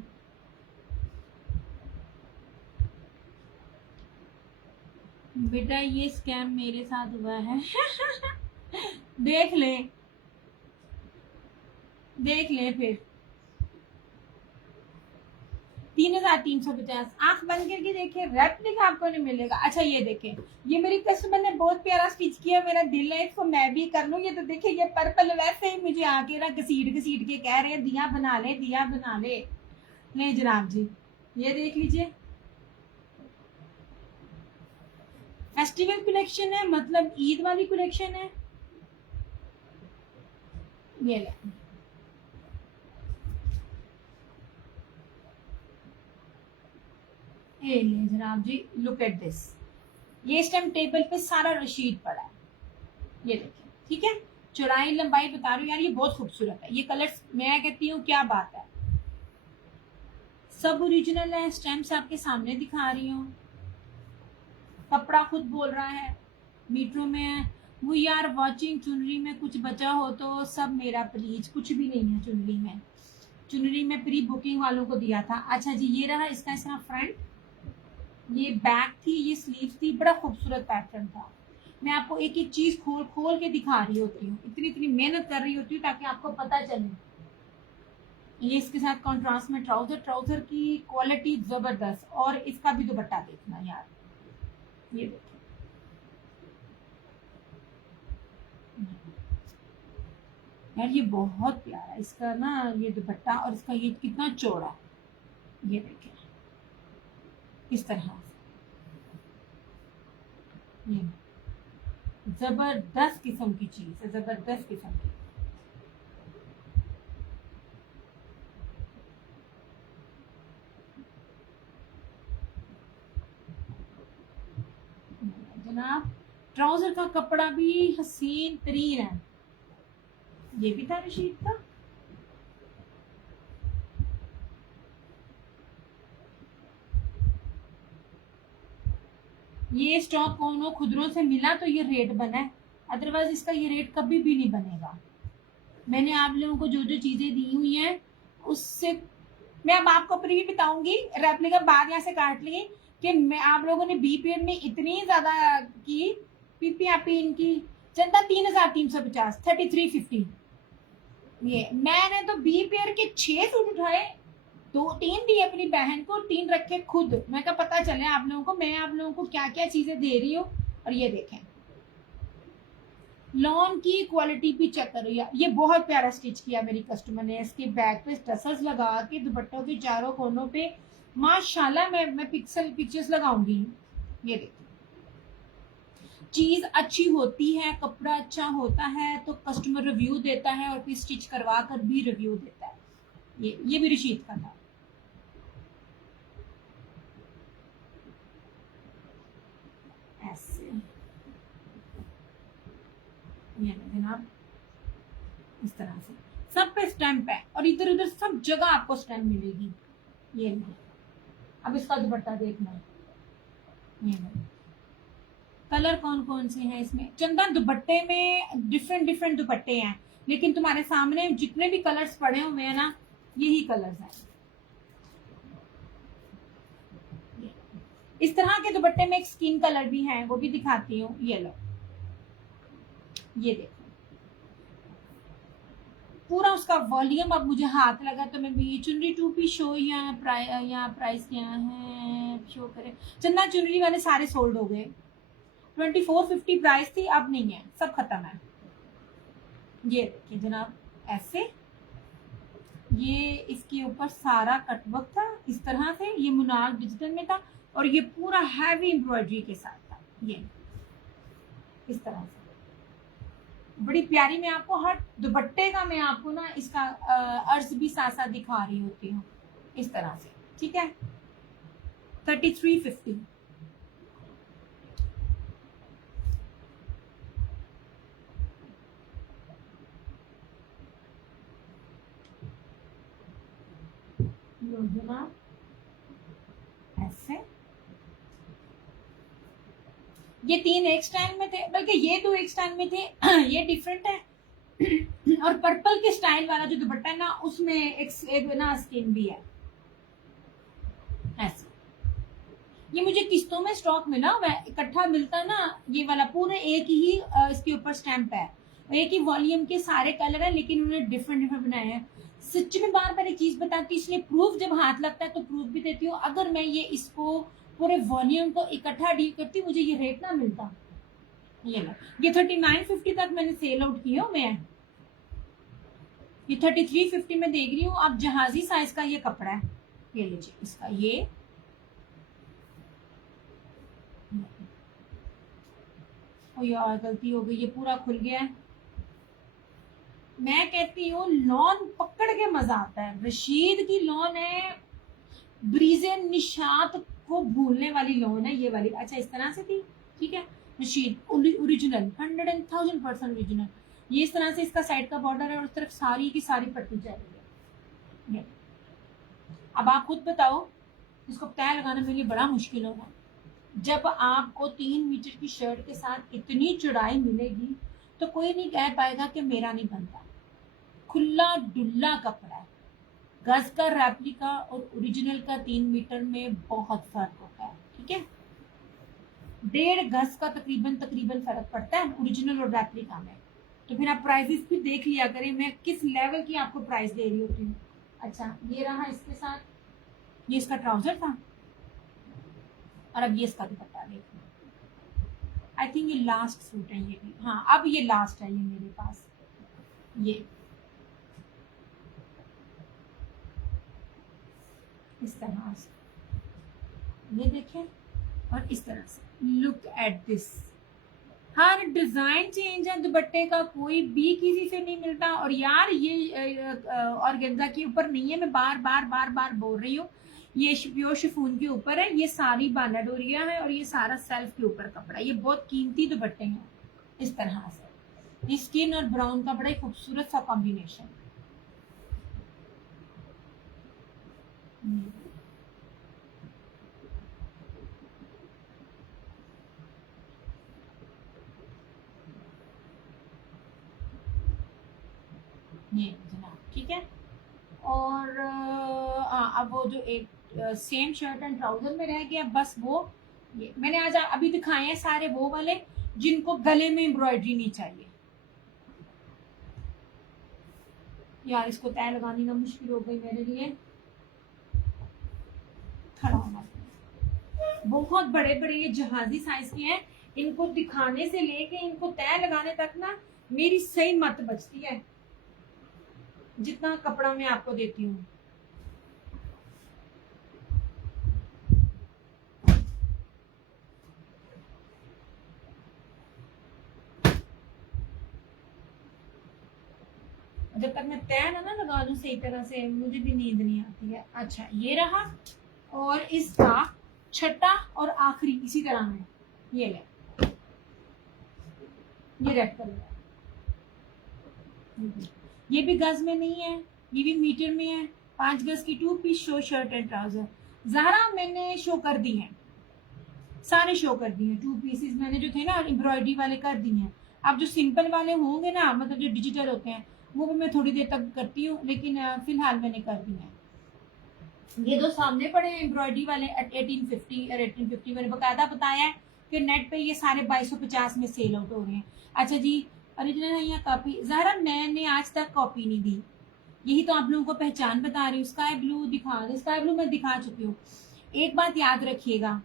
बेटा ये स्कैम मेरे साथ हुआ है। देख ले, देख ले फिर। 3,350, आंख बंद करके देखिए, रेप्लिका आपको नहीं मिलेगा। अच्छा ये देखें, ये मेरी कस्टमर ने बहुत प्यारा स्टिच किया, मेरा दिल है इसको मैं भी कर लूं। ये तो देखिए, ये पर्पल वैसे ही मुझे आके ना घसीट घसीट के कह रहे हैं दिया बना ले, दिया बना ले। ले जनाब जी, ये देख लीजिए, फेस्टिवल कलेक्शन है, मतलब ईद वाली कलेक्शन है। ये ले, ये ले जनाब जी, लुक एट दिस। ये इस टाइम टेबल पे सारा रशीद पड़ा है, ये देखिए, ठीक है। चौड़ाई लंबाई बता रही हूँ यार, ये बहुत खूबसूरत है। ये कलर्स मैं कहती हूँ क्या बात है, सब ओरिजिनल है, स्टैम्प्स आपके सामने दिखा रही हूँ, कपड़ा खुद बोल रहा है, मीटरों में है। वो यार वॉचिंग चुनरी में कुछ बचा हो तो सब मेरा प्लीज, कुछ भी नहीं है चुनरी में। चुनरी में प्री बुकिंग वालों को दिया था। अच्छा जी, ये रहा इसका इसका फ्रंट, ये बैक थी, ये स्लीव थी, बड़ा खूबसूरत पैटर्न था। मैं आपको एक एक चीज खोल खोल के दिखा रही होती हूँ, इतनी इतनी मेहनत कर रही होती हूँ ताकि आपको पता चले। ये इसके साथ कॉन्ट्रास्ट में ट्राउजर, ट्राउजर की क्वालिटी जबरदस्त, और इसका भी दुपट्टा देखना यार, ये देखिए, यार ये बहुत प्यारा है इसका ना ये दुपट्टा, और इसका ये कितना चौड़ा है, ये देखिए इस तरह से। ये जबरदस्त किस्म की चीज है, जबरदस्त किस्म की। जनाब ट्राउजर का कपड़ा भी हसीन तरीन है। ये भी था रशीद का, ये स्टॉक कौन खुदरों से मिला तो ये रेट बना है, अदरवाइज इसका ये रेट कभी भी नहीं बनेगा। मैंने आप लोगों को जो जो चीजें दी हुई हैं उससे, मैं अब आपको अपनी भी बताऊंगी, रेप्लिका बाद यहाँ से काट ली, कि मैं आप लोगों ने बी पेयर में इतनी ज्यादा की, पीपी आपी इनकी चंदा 3,350, 3350। ये मैंने तो बी पेयर के 6 सूट उठाए, 2 3 दिए अपनी बहन को, 3 रखे खुद। मैं क्या पता चले आप लोगों को मैं आप लोगों को क्या क्या चीजें दे रही हूँ। और ये देखें, लॉन की क्वालिटी भी चेक करो यार, ये बहुत प्यारा स्टिच किया मेरी कस्टमर ने। इसके बैक पे टसल्स लगा के दुपट्टों के चारों कोनों पे माशाल्लाह, मैं पिक्चर्स लगाऊंगी। ये देखो, चीज अच्छी होती है, कपड़ा अच्छा होता है तो कस्टमर रिव्यू देता है, और फिर स्टिच करवा कर भी रिव्यू देता है। ये भी रशीद का था। ऐसे ये जनाब, इस तरह से सब पे स्टैंप है, और इधर उधर सब जगह आपको स्टैंप मिलेगी। ये नहीं, अब इसका दुपट्टा देखना, ये नहीं, कलर कौन कौन से हैं इसमें। चंदा दुपट्टे में डिफरेंट डिफरेंट दुपट्टे हैं, लेकिन तुम्हारे सामने जितने भी कलर्स पड़े हुए हैं ना, यही कलर्स हैं। इस तरह के दुपट्टे में एक स्किन कलर भी है, वो भी दिखाती हूँ। ये लो, ये देखो, पूरा उसका वॉल्यूम अब मुझे हाथ लगा तो मैं भी। चुनरी 2 पीस शो, या प्राइस क्या है शो करे। चंदा चुनरी वाले सारे सोल्ड हो गए, 2450 प्राइस थी, अब नहीं है, सब खत्म है। ये देखिए जनाब, ऐसे ये इसके ऊपर सारा कटवर्क था इस तरह से, ये मुनार डिजिटल में था और ये पूरा हैवी एम्ब्रॉयडरी के साथ था, ये इस तरह से बड़ी प्यारी। मैं आपको हर दुपट्टे का मैं आपको ना इसका अर्ज भी साथ साथ दिखा रही होती हूँ इस तरह से, ठीक है। 3350। जनाब ऐसे ये 3 एक स्टाइल में थे, बल्कि ये 2 एक स्टाइल में थे ये डिफरेंट है। और पर्पल के स्टाइल वाला जो दुपट्टा है ना, उसमें एक ना स्किन भी है ऐसे। ये मुझे किस्तों में स्टॉक मिला, इकट्ठा मिलता ना ये वाला, पूरे एक ही इसके ऊपर स्टैंप है, एक ही वॉल्यूम के सारे कलर है, लेकिन उन्होंने डिफरेंट डिफरेंट बनाए हैं। सच में बार बार एक चीज बताती हूँ, इसलिए प्रूफ जब हाथ लगता है तो प्रूफ भी देती हूँ। अगर मैं ये इसको पूरे वॉल्यूम को इकट्ठा डील करती, मुझे ये रेट ना मिलता। ये लो, ये 3950 तक मैंने सेल आउट किया। मैं ये 3350 में देख रही हूँ। अब जहाजी साइज का ये कपड़ा है, ये लीजिए इसका, ये यार गलती हो गई, ये पूरा खुल गया है। मैं कहती हूँ लॉन पकड़ के मजा आता है। रशीद की लॉन है, ब्रीजे निशात को भूलने वाली लॉन है ये वाली। अच्छा इस तरह से थी, ठीक है। Rashid original 100,000% original. ये इस तरह से इसका साइड का बॉर्डर है और उस तरफ सारी की सारी पट्टी जा रही है। अब आप खुद बताओ, इसको तय लगाना मेरे लिए बड़ा मुश्किल होगा। जब आपको 3 मीटर की शर्ट के साथ इतनी चौड़ाई मिलेगी तो कोई नहीं कह पाएगा कि मेरा नहीं बनता। खुला डुल्ला कपड़ा है। गज का रेप्लिका और ओरिजिनल का 3 मीटर में बहुत फर्क होता है, ठीक है। 1.5 गज का तकरीबन फर्क पड़ता है ओरिजिनल और रेप्लिका में। तो फिर आप प्राइसेस भी देख लिया करें, मैं किस लेवल की आपको प्राइस दे रही होती हूँ। अच्छा ये रहा इसके साथ, ये इसका ट्राउजर था और अब ये इसका दुपट्टा देखो। आई थिंक ये लास्ट सूट है ये भी, हाँ अब ये लास्ट है ये मेरे पास। ये इस तरह से ये देखें और इस तरह से look at this. Her design change है दुपट्टे का, कोई भी किसी से नहीं मिलता। और यार ये ऑर्गेन्जा के ऊपर नहीं है, मैं बार बार बोल रही हूँ, ये प्योर शिफॉन के ऊपर है। ये सारी बाना डोरिया है और ये सारा सेल्फ के ऊपर कपड़ा। ये बहुत कीमती दुपट्टे हैं इस तरह से। स्किन और ब्राउन का बड़ा खूबसूरत सा कॉम्बिनेशन। ये जनाब ठीक है। और अब वो जो एक सेम शर्ट एंड ट्राउजर में रह गया बस वो, ये मैंने आज अभी दिखाए हैं सारे वो वाले जिनको गले में एम्ब्रॉयडरी नहीं चाहिए। यार इसको तय लगानी ना मुश्किल हो गई मेरे लिए। खड़ा होना, बहुत बड़े बड़े ये जहाजी साइज के हैं। इनको दिखाने से लेके इनको तय लगाने तक ना मेरी सही मत बचती है जितना कपड़ा मैं आपको देती हूँ। जब तक मैं तय ना लगा दूं सही तरह से, मुझे भी नींद नहीं आती है। अच्छा ये रहा, और इसका छठा और आखिरी इसी तरह में ये ले, ये रेड कलर है। ये भी गज में नहीं है, ये भी मीटर में है। 5 गज की 2 पीस शो शर्ट एंड ट्राउजर। ज़हरा मैंने शो कर दी है, सारे शो कर दिए। 2 पीसेस मैंने जो थे ना एम्ब्रॉयडरी वाले कर दिए हैं। अब जो सिंपल वाले होंगे ना, मतलब जो डिजिटल होते हैं, वो भी मैं थोड़ी देर तक करती हूँ, लेकिन फिलहाल मैंने कर दी है। ये दो सामने पड़े हैं एम्ब्रॉयडरी वाले 1850 और 1850। मैंने बकायदा बताया है कि नेट पे ये सारे 2250 में सेल आउट हो रहे हैं। अच्छा जी ओरिजिनल है या कॉपी? ज़हरा मैंने आज तक कॉपी नहीं दी, यही तो आप लोगों को पहचान बता रही हूँ। स्काई ब्लू दिखा, स्काई ब्लू मैं दिखा चुकी हूँ। एक बात याद रखिएगा,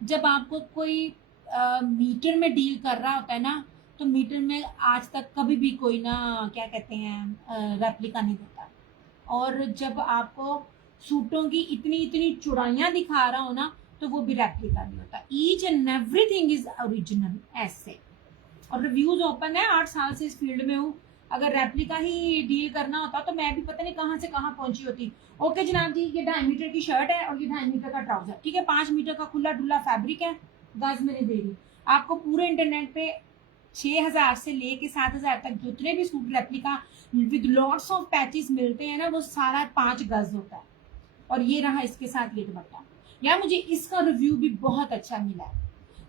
जब आपको कोई मीटर में डील कर रहा होता है ना, तो मीटर में आज तक कभी भी कोई ना क्या कहते हैं रेप्लिका नहीं देता। और जब आपको सूटों की इतनी इतनी चौड़ाइयाँ दिखा रहा हो ना, तो वो भी रेप्लिका नहीं होता। Each and everything is original ऐसे। और रिव्यूज ओपन है, 8 साल से इस फील्ड में हूँ। अगर रेप्लिका ही डील करना होता तो मैं भी पता नहीं कहाँ से कहाँ पहुंची होती। ओके जनाब जी, ये 2.5 मीटर की शर्ट है और ये 2.5 मीटर का ट्राउजर, ठीक है, 5 मीटर का खुला डुल्ला फैब्रिक है, गज में नहीं दे रही। आपको पूरे इंटरनेट पे 6,000 से लेके 7,000 तक जितने भी suit replica with lots of patches मिलते हैं ना, वो सारा 5 गज होता है। और ये रहा इसके साथ ये दुपट्टा। यार मुझे इसका रिव्यू भी बहुत अच्छा मिला है।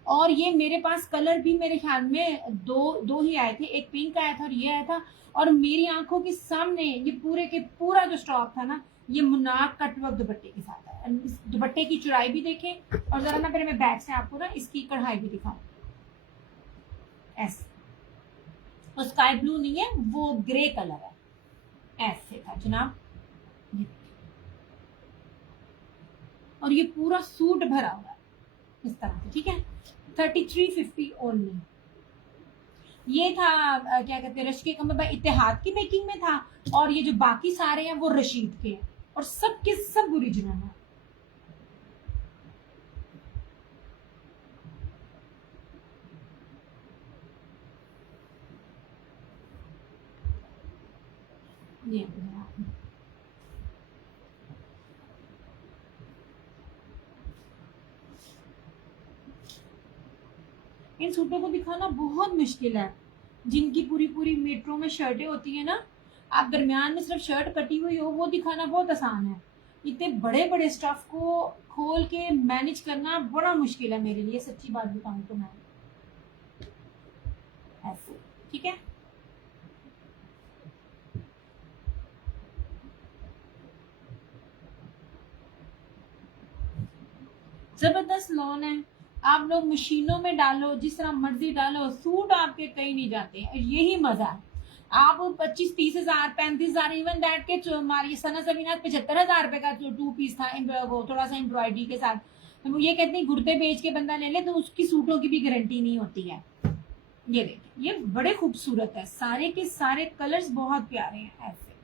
और ये मेरे पास कलर भी मेरे ख्याल में दो ही आए थे, एक पिंक आया था और ये आया था। और मेरी आंखों के सामने ये पूरे के पूरा जो स्टॉक था ना, ये मुनार कटवर्क दुपट्टे के साथ है। इस दुपट्टे की चौड़ाई भी देखें, और जरा ना पहले मैं बैक से आपको ना इसकी कढ़ाई भी दिखाऊं। ऐसे तो स्काई ब्लू नहीं है, वो ग्रे कलर है, ऐसे था जनाब। और ये पूरा सूट भरा हुआ है इस तरह से, ठीक है। 3350 ओनली। ये था क्या कहते हैं, रश के कमर भाई इत्तेहाद की मेकिंग में था। और ये जो बाकी सारे हैं वो रशीद के हैं, और सब के सब ओरिजिनल है। ये इन सूटों को दिखाना बहुत मुश्किल है। जिनकी पूरी पूरी मेट्रो में शर्टें होती है ना, आप दरमियान में सिर्फ शर्ट कटी हुई हो, वो दिखाना बहुत आसान है। इतने बड़े बड़े स्टफ को खोल के मैनेज करना बड़ा मुश्किल है मेरे लिए, सच्ची बात बताऊं तो। मैं ऐसे, ठीक है। जबरदस्त लॉन है। आप लोग मशीनों में डालो, जिस तरह मर्जी डालो, सूट आपके कहीं नहीं जाते हैं। यही मजा है। आप 25-30 हजार 35,000 इवन दैट के हमारी सना सबीना 75,000 रुपए का जो 2 पीस था, वो थोड़ा सा एम्ब्रॉयडरी के साथ, तो वो ये कहते हैं गुर्दे बेच के बंदा ले ले तो उसकी सूटों की भी गारंटी नहीं होती है। ये देखिए, ये बड़े खूबसूरत है, सारे के सारे कलर्स बहुत प्यारे हैं। ऐसे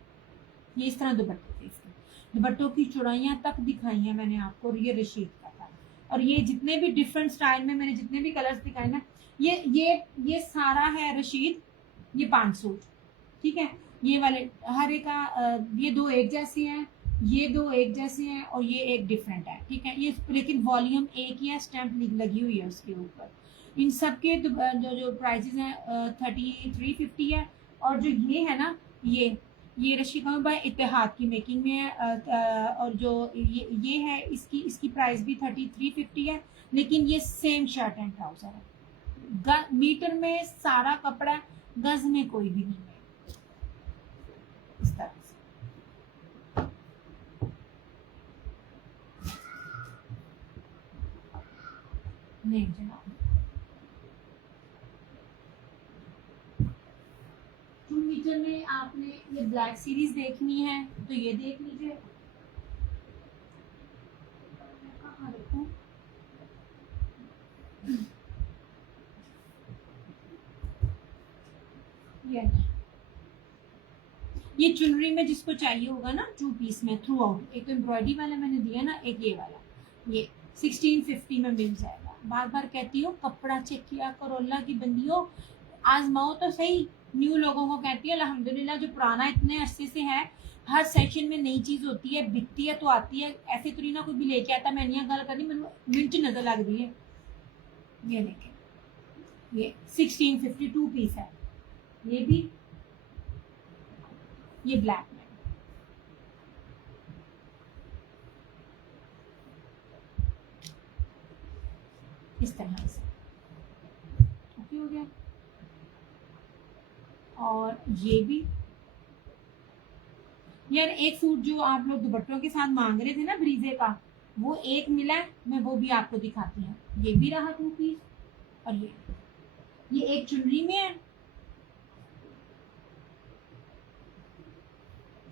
ये इस तरह दुपट्टे थे, इसके दुपट्टों की चौड़ाइयां तक दिखाई है मैंने आपको। और ये रशीद का था। और ये जितने भी डिफरेंट स्टाइल में मैंने जितने भी कलर्स दिखाए ना, ये सारा है रशीद। ये 5 सूट, ठीक है। ये वाले हर एक का ये 2 एक जैसे हैं, ये 2 एक जैसे हैं, और ये एक डिफरेंट है, ठीक है। ये लेकिन वॉल्यूम एक ही है, स्टैंप लगी हुई है उसके ऊपर। इन सब के जो प्राइजेस हैं 3350 है। और जो ये है ना, ये रशी कमर भाई इत्तेहाद की मेकिंग में है। और जो ये है, इसकी प्राइस भी 3350 है। लेकिन ये सेम शर्ट एंड ट्राउजर है। मीटर में सारा कपड़ा, गज में कोई भी नहीं है। इस तरह से नहीं जनाब। 2 मीटर में आपने ये ब्लैक सीरीज देखनी है तो ये देख लीजिए। कहाँ रखूं? ये चुनरी में जिसको चाहिए होगा ना 2 पीस में थ्रू आउट, एक तो एम्ब्रॉयडरी वाला मैंने दिया ना, एक ये वाला, ये 1650 में मिल जाएगा। बार बार कहती हूँ कपड़ा चेक किया करो, अल्लाह की बंदियों, आजमाओ तो सही। न्यू लोगों को कहती है अल्हम्दुलिल्लाह, जो पुराना इतने अरसे से है, हर सेक्शन में नई चीज होती है, बिकती है तो आती है। ऐसे तो नहीं ना कोई भी लेके आता। मैं नहीं गल करनी, मैं मिंट नजर लग रही है। ये देखें, ये 1652 पीस है। ये भी, ये ब्लैक में इस तरह से ओके हो गया। और ये भी यार, एक सूट जो आप लोग दुपट्टों के साथ मांग रहे थे ना ब्रीजे का, वो एक मिला है, मैं वो भी आपको दिखाती हूँ। ये भी रहा 2 पीस। और ये एक चुनरी में है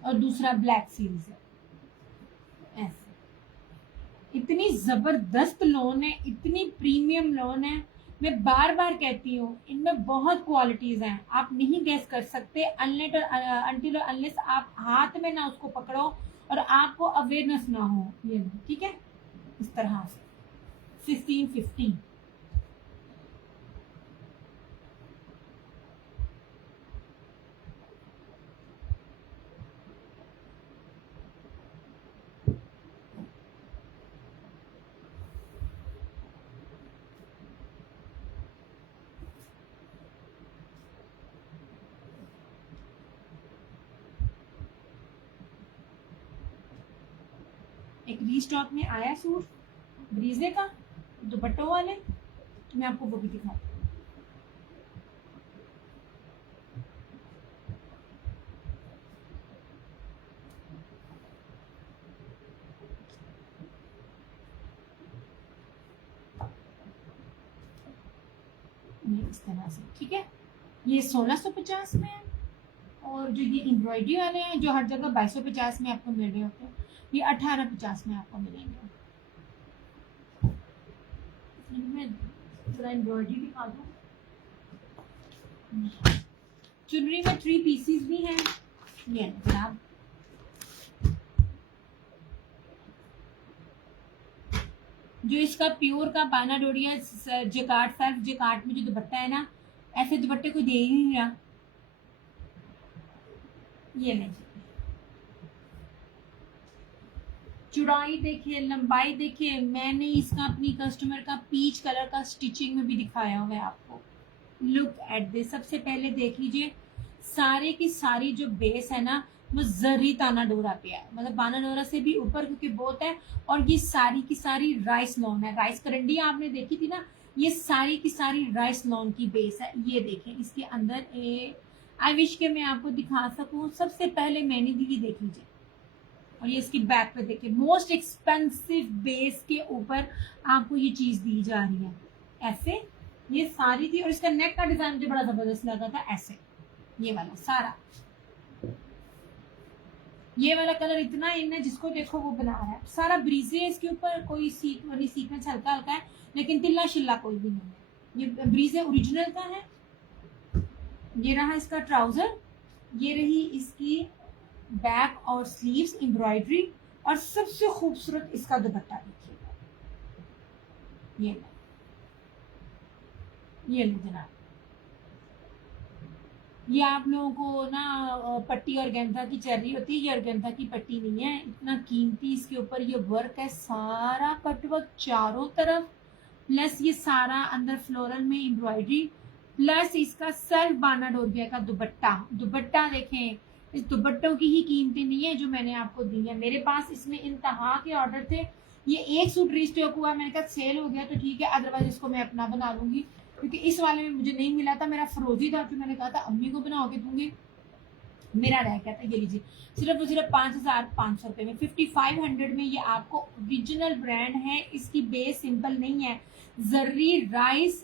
और दूसरा ब्लैक सीरीज है। ऐसे इतनी जबरदस्त लोन है, इतनी प्रीमियम लोन है। मैं बार बार कहती हूँ इनमें बहुत क्वालिटीज हैं, आप नहीं गेस कर सकते अनटिल अनलेस आप हाथ में ना उसको पकड़ो और आपको अवेयरनेस ना हो। ये ठीक है, इस तरह से 1650। एक रीस्टॉक में आया सूट ब्रीजे का दुपट्टों वाले, मैं आपको वो भी दिखाती हूँ। इस तरह से ठीक है, ये 1650 में है। और जो ये एम्ब्रॉयडरी वाले हैं जो हर जगह 2250 में आपको मिल रहे होते हैं, ये 1850 में आपको मिलेंगे। इनमें थोड़ा एम्ब्रॉयडरी दिखा दो। चुनरी में 3 पीसीस भी हैं। ये जनाब जो इसका प्योर का बाना डोरिया जकार्ड, सेल्फ जकार्ड में जो दुपट्टा है ना, ऐसे दुपट्टे को दे ही नहीं रहा। ये नहीं, चौड़ाई देखिए, लंबाई देखिए, मैंने इसका अपनी कस्टमर का पीच कलर का स्टिचिंग में भी दिखाया हुआ है आपको। लुक एट दिस, सबसे पहले देख लीजिए सारे की सारी जो बेस है ना वो जरी ताना डोरा पे है, मतलब बाना डोरा से भी ऊपर क्योंकि बहुत है। और ये सारी की सारी राइस लॉन है, राइस करंडी आपने देखी थी ना, ये सारी की सारी राइस लॉन की बेस है। ये देखें इसके अंदर आई विश के मैं आपको दिखा सकूं। सबसे पहले मैंने दी, ये देख लीजिए, और ये इसकी बैक पे देखिए, मोस्ट एक्सपेंसिव बेस के ऊपर आपको ये चीज दी जा रही है। ऐसे ये सारी थी, और इसका नेक का डिजाइन मुझे बड़ा जबरदस्त लगा था। ऐसे ये वाला सारा, ये वाला कलर इतना इन है, जिसको देखो वो बना रहा है। सारा ब्रीजे है इसके ऊपर, कोई सीक वाली सीक्वेंस हल्का हल्का है, लेकिन तिल्ला शिल्ला कोई भी नहीं है। ये ब्रीजे ओरिजिनल का है। ये रहा इसका ट्राउजर, ये रही इसकी बैक और स्लीव्स एम्ब्रॉयडरी, और सबसे खूबसूरत इसका दुपट्टा देखिएगा। ये ले जनाब, ये आप लोगों को ना पट्टी और गेंदा की चल रही होती है, ये ऑर्गेन्जा की पट्टी नहीं है। इतना कीमती इसके ऊपर ये वर्क है, सारा कटवर्क चारों तरफ, प्लस ये सारा अंदर फ्लोरल में एम्ब्रॉयडरी, प्लस इसका सेल्फ बाना डोरिया का दुपट्टा। दुपट्टा देखें, इस दुपट्टों की ही कीमतें नहीं है जो मैंने आपको दी है। मेरे पास इसमें इंतहा के ऑर्डर थे। ये एक सूट रीस्टॉक हुआ, मैंने कहा सेल हो गया तो ठीक है, अदरवाइज इसको मैं अपना बना लूंगी, क्योंकि इस वाले में मुझे नहीं मिला था, मेरा फरोजी था, जो मैंने कहा था अम्मी को बना के दूंगी, मेरा रह गया था। ये लीजिए, सिर्फ और सिर्फ 5500 रुपए में, 5500 में ये आपको ओरिजिनल ब्रांड है। इसकी बेस सिंपल नहीं है, जर्री राइस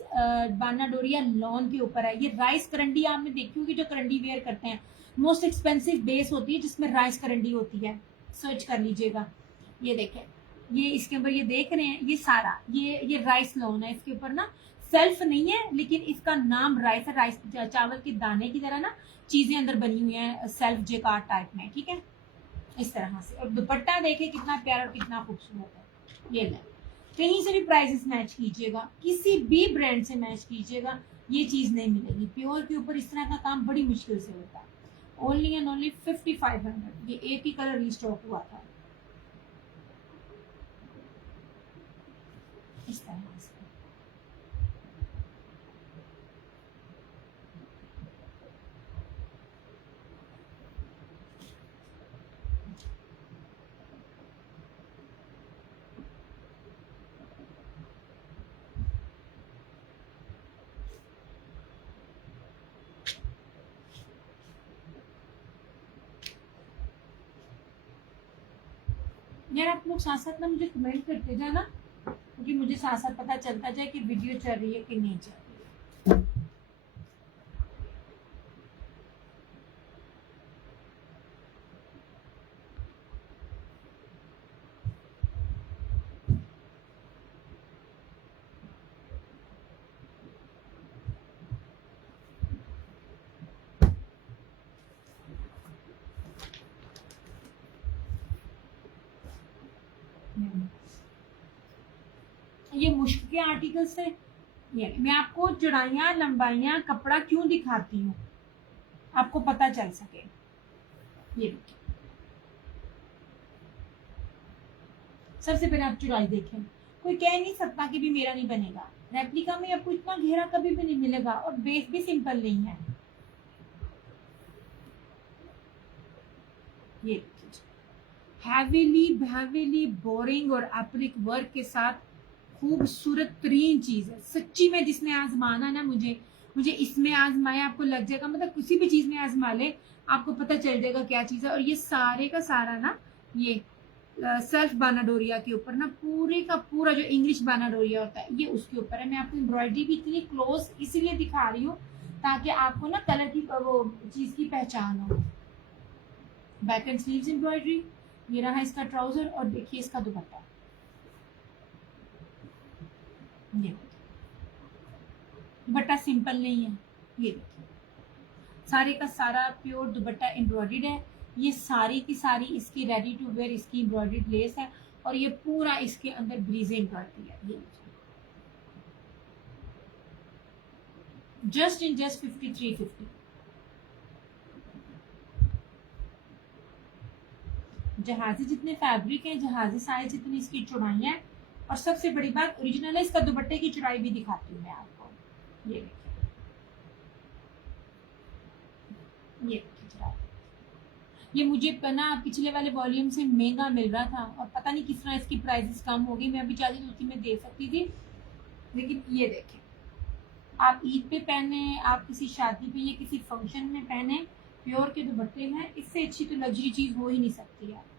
बाना डोरिया लॉन के ऊपर है। ये राइस करंडी आपने देखी होगी, जो करंडी वेयर करते हैं, मोस्ट एक्सपेंसिव बेस होती है जिसमें राइस करंडी होती है, सर्च कर लीजिएगा। ये देखें, ये इसके ऊपर ये देख रहे हैं, ये सारा ये राइस लॉन है। इसके ऊपर ना सेल्फ नहीं है, लेकिन इसका नाम राइस है, राइस चावल के दाने की तरह ना चीजें अंदर बनी हुई हैं, सेल्फ जेकार्ड टाइप में, ठीक है, इस तरह से। और दुपट्टा देखे कितना प्यारा और कितना खूबसूरत है। ये ले, कहीं से भी प्राइसेस मैच कीजिएगा, किसी भी ब्रांड से मैच कीजिएगा, ये चीज नहीं मिलेगी। प्योर के ऊपर इस तरह का काम बड़ी मुश्किल से होता है। Only and only 5500। ये एक ही कलर रिस्टॉक हुआ था इस तरह से। यार आप लोग साथ साथ ना मुझे कमेंट करते जाना, क्योंकि मुझे साथ साथ पता चलता जाए कि वीडियो चल रही है कि नहीं चल रही है। देखें, ये मुश्क के आर्टिकल्स थे। ये मैं आपको चौड़ाइयाँ लंबाइयाँ कपड़ा क्यों दिखाती हूँ, आपको पता चल सके। ये देखिए, सबसे पहले आप चौड़ाई देखें, कोई कह नहीं सकता कि भी मेरा नहीं बनेगा। रेप्लिका में आपको इतना घेरा कभी भी नहीं मिलेगा और बेस भी सिंपल नहीं है। ये हैवीली बोरिंग और एप्लिक वर्क के साथ खूबसूरत तरीन चीज है। सच्ची में जिसने आजमाना ना, मुझे इसमें आजमाया, आपको लग जाएगा, मतलब किसी भी चीज में आजमा ले आपको पता चल जाएगा क्या चीज है। और ये सारे का सारा ना ये सेल्फ बानाडोरिया के ऊपर ना, पूरे का पूरा जो इंग्लिश बानाडोरिया होता है ये उसके ऊपर है। मैं आपको एम्ब्रॉयडरी भी इतनी क्लोज इसलिए दिखा रही हूँ ताकि आपको ना कलर की वो चीज की पहचान हो। बैक एंड स्लीव्स एम्ब्रॉयडरी, ये रहा इसका ट्राउजर और देखिए इसका दुपट्टा। ये दुपट्टा सिंपल नहीं है, ये देखिए सारे का सारा प्योर दुपट्टा एम्ब्रॉयडर्ड है। ये सारी की सारी इसकी रेडी टू वेयर इसकी एम्ब्रॉयडर्ड लेस है और ये पूरा इसके अंदर ब्रीजे एम्ब्रॉयडरी है। ये जस्ट 5350। जहाजी जितने फैब्रिक है, जहाजी साइज जितनी इसकी चौड़ाई है, और सबसे बड़ी बात ओरिजिनल है, इसका दुपट्टे की चौड़ाई भी दिखाती हूँ मैं आपको। ये देखिए, ये चौड़ाई, ये मुझे ना पिछले वाले वॉल्यूम से महंगा मिल रहा था और पता नहीं किस तरह इसकी प्राइसेस कम हो गई। मैं अभी चाहती तो उसी में दे सकती थी, लेकिन ये देखें, आप ईद पे पहने, आप किसी शादी पे या किसी फंक्शन में पहने, प्योर के दुपट्टे हैं, इससे अच्छी तो लग्जरी चीज हो ही नहीं सकती है।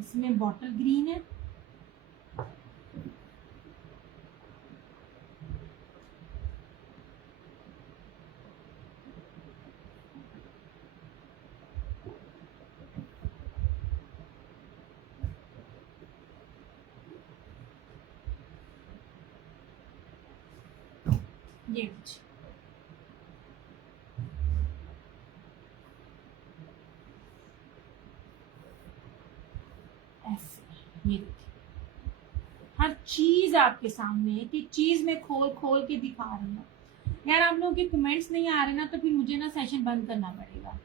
इसमें बॉटल ग्रीन है, ये ऐसे, ये देखिए हर चीज आपके सामने है कि चीज में खोल खोल के दिखा रही हूँ। यार आप लोगों के कमेंट्स नहीं आ रहे ना, तो फिर मुझे ना सेशन बंद करना पड़ेगा।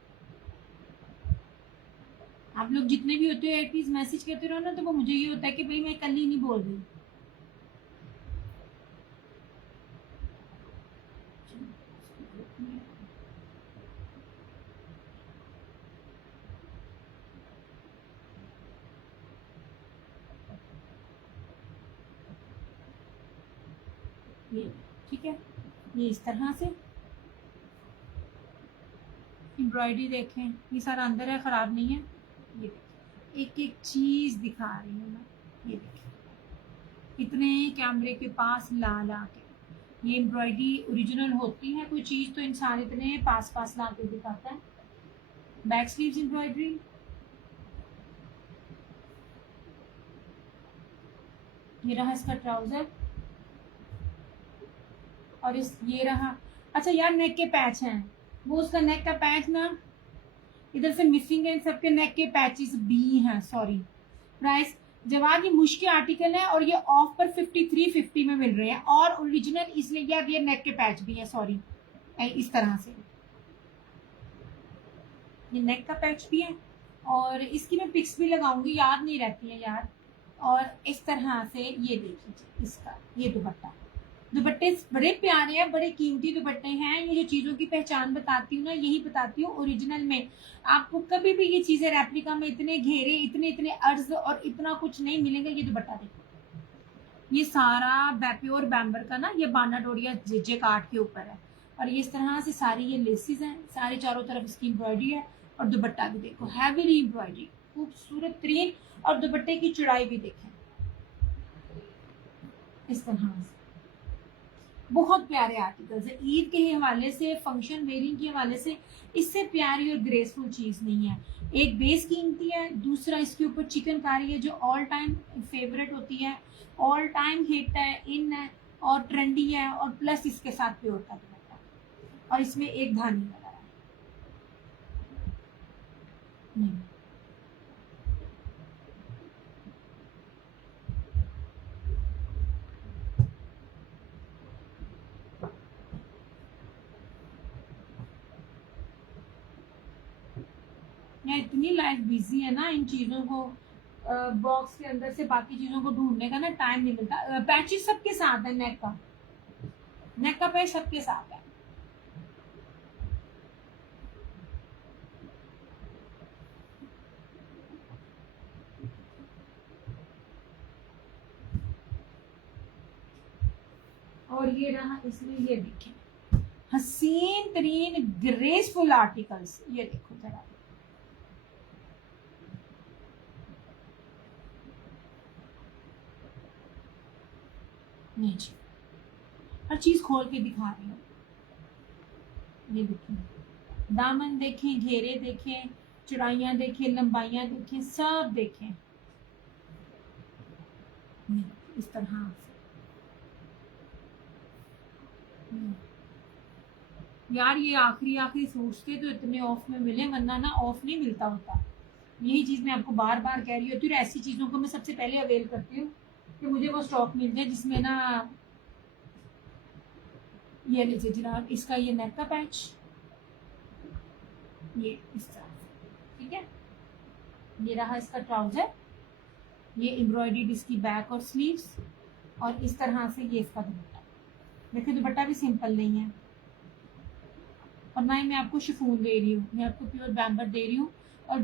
आप लोग जितने भी होते हो एटलीस्ट मैसेज करते रहो ना, तो वो मुझे ये होता है कि भाई मैं कल ही नहीं बोल रही। ये ठीक है, ये इस तरह से एम्ब्रॉयडरी देखें, ये सारा अंदर है, खराब नहीं है। ये देखिए एक एक चीज दिखा रही हूँ मैं, ये देखिए इतने कैमरे के पास ला ला के। ये एम्ब्रॉयडरी ओरिजिनल होती है, कोई चीज तो इंसान इतने पास पास ला के दिखाता है। बैक स्लीव्स एम्ब्रॉयडरी, ये रहा इसका ट्राउजर और इस ये रहा। अच्छा यार नेक के पैच हैं, वो उसका नेक का पैच ना इधर से मिसिंग है, इन सबके नेक के पैचेस भी हैं। सॉरी प्राइस जवाब, ये मुश्किल आर्टिकल है और ये ऑफ पर 5350 में मिल रहे हैं और ओरिजिनल इसलिए यार ये नेक के पैच भी है। सॉरी इस तरह से ये नेक का पैच भी है और इसकी मैं पिक्स भी लगाऊंगी, याद नहीं रहती है यार। और इस तरह से ये देख लीजिए इसका ये दुपट्टा, दुपट्टे बड़े प्यारे हैं, बड़े कीमती दुपट्टे हैं। ये जो चीज़ों की पहचान बताती हूँ ना, यही बताती हूँ। ओरिजिनल में आपको कभी भी ये चीज़ें रेप्लिका में इतने घेरे, इतने इतने अर्ज और इतना कुछ नहीं मिलेंगे। ये दुपट्टा देखो, ये सारा प्योर बैम्बर का ना, ये बाना डोरिया जे काट के ऊपर है और ये इस तरह से सारी ये लेसिस हैं, सारे चारों तरफ इसकी एम्ब्रॉयडरी है और दुपट्टा भी देखो हैवीली एम्ब्रॉयडरी, खूबसूरत तरीन। और दुपट्टे की चौड़ाई भी देखें इस तरह से, बहुत प्यारे आर्टिकल्स है। ईद के हवाले से, फंक्शन वेयरिंग के हवाले से इससे प्यारी और ग्रेसफुल चीज़ नहीं है। एक बेस कीमती है, दूसरा इसके ऊपर चिकनकारी है जो ऑल टाइम फेवरेट होती है, ऑल टाइम हिट है, इन है। और ट्रेंडी है, और प्लस इसके साथ प्योर का दुपट्टा, और इसमें एक धानी लगा है। यहाँ इतनी लाइफ बिजी है ना, इन चीजों को बॉक्स के अंदर से बाकी चीजों को ढूंढने का ना टाइम नहीं मिलता। पैचेस सबके साथ है, नेक का पैच सबके साथ है। और ये रहा, इसमें ये देखें हसीन तरीन ग्रेसफुल आर्टिकल्स, ये देखो जरा, नहीं जी, हर चीज खोल के दिखा रही हूँ। ये देखें, दामन देखें, घेरे देखें, चौड़ाइयाँ देखें, लंबाइयाँ देखें, सब देखें इस तरह से। यार ये आखिरी सूट्स थे तो इतने ऑफ में मिले, वरना ना ऑफ नहीं मिलता होता। यही चीज मैं आपको बार बार कह रही होती हूँ, ऐसी चीजों को मैं सबसे पहले अवेल करती हूँ कि मुझे वो स्टॉक मिल जाए जिसमें ना। ये लीजिए जनाब, इसका ये नेक का पैच, ये इस तरह से, ठीक है। ये रहा इसका ट्राउजर, ये एम्ब्रॉयडर्ड इसकी बैक और स्लीव्स, और इस तरह से ये इसका दुपट्टा। देखिए दुपट्टा भी सिंपल नहीं है, और ना ही मैं आपको शिफॉन दे रही हूँ, मैं आपको प्योर बैम्बर दे रही हूँ, और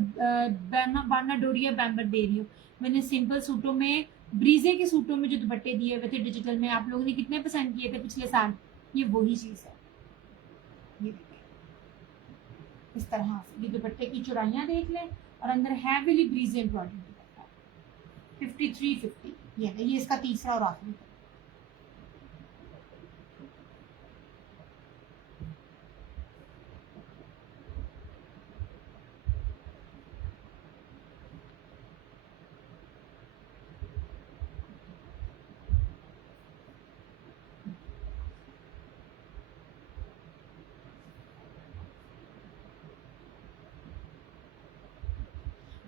बाना डोरिया बैम्बर दे रही हूँ। मैंने सिंपल सूटों में, ब्रीजे के सूटों में जो दुपट्टे दिए हुए थे डिजिटल में, आप लोगों ने कितने पसंद किए थे पिछले साल, ये वही चीज है। ये इस तरह से ये दुपट्टे की चौड़ाइयाँ देख लें, और अंदर हैवीली ब्रीजे एम्ब्रॉयडरी दुपट्टा 5350, ये इसका तीसरा और आखिरी।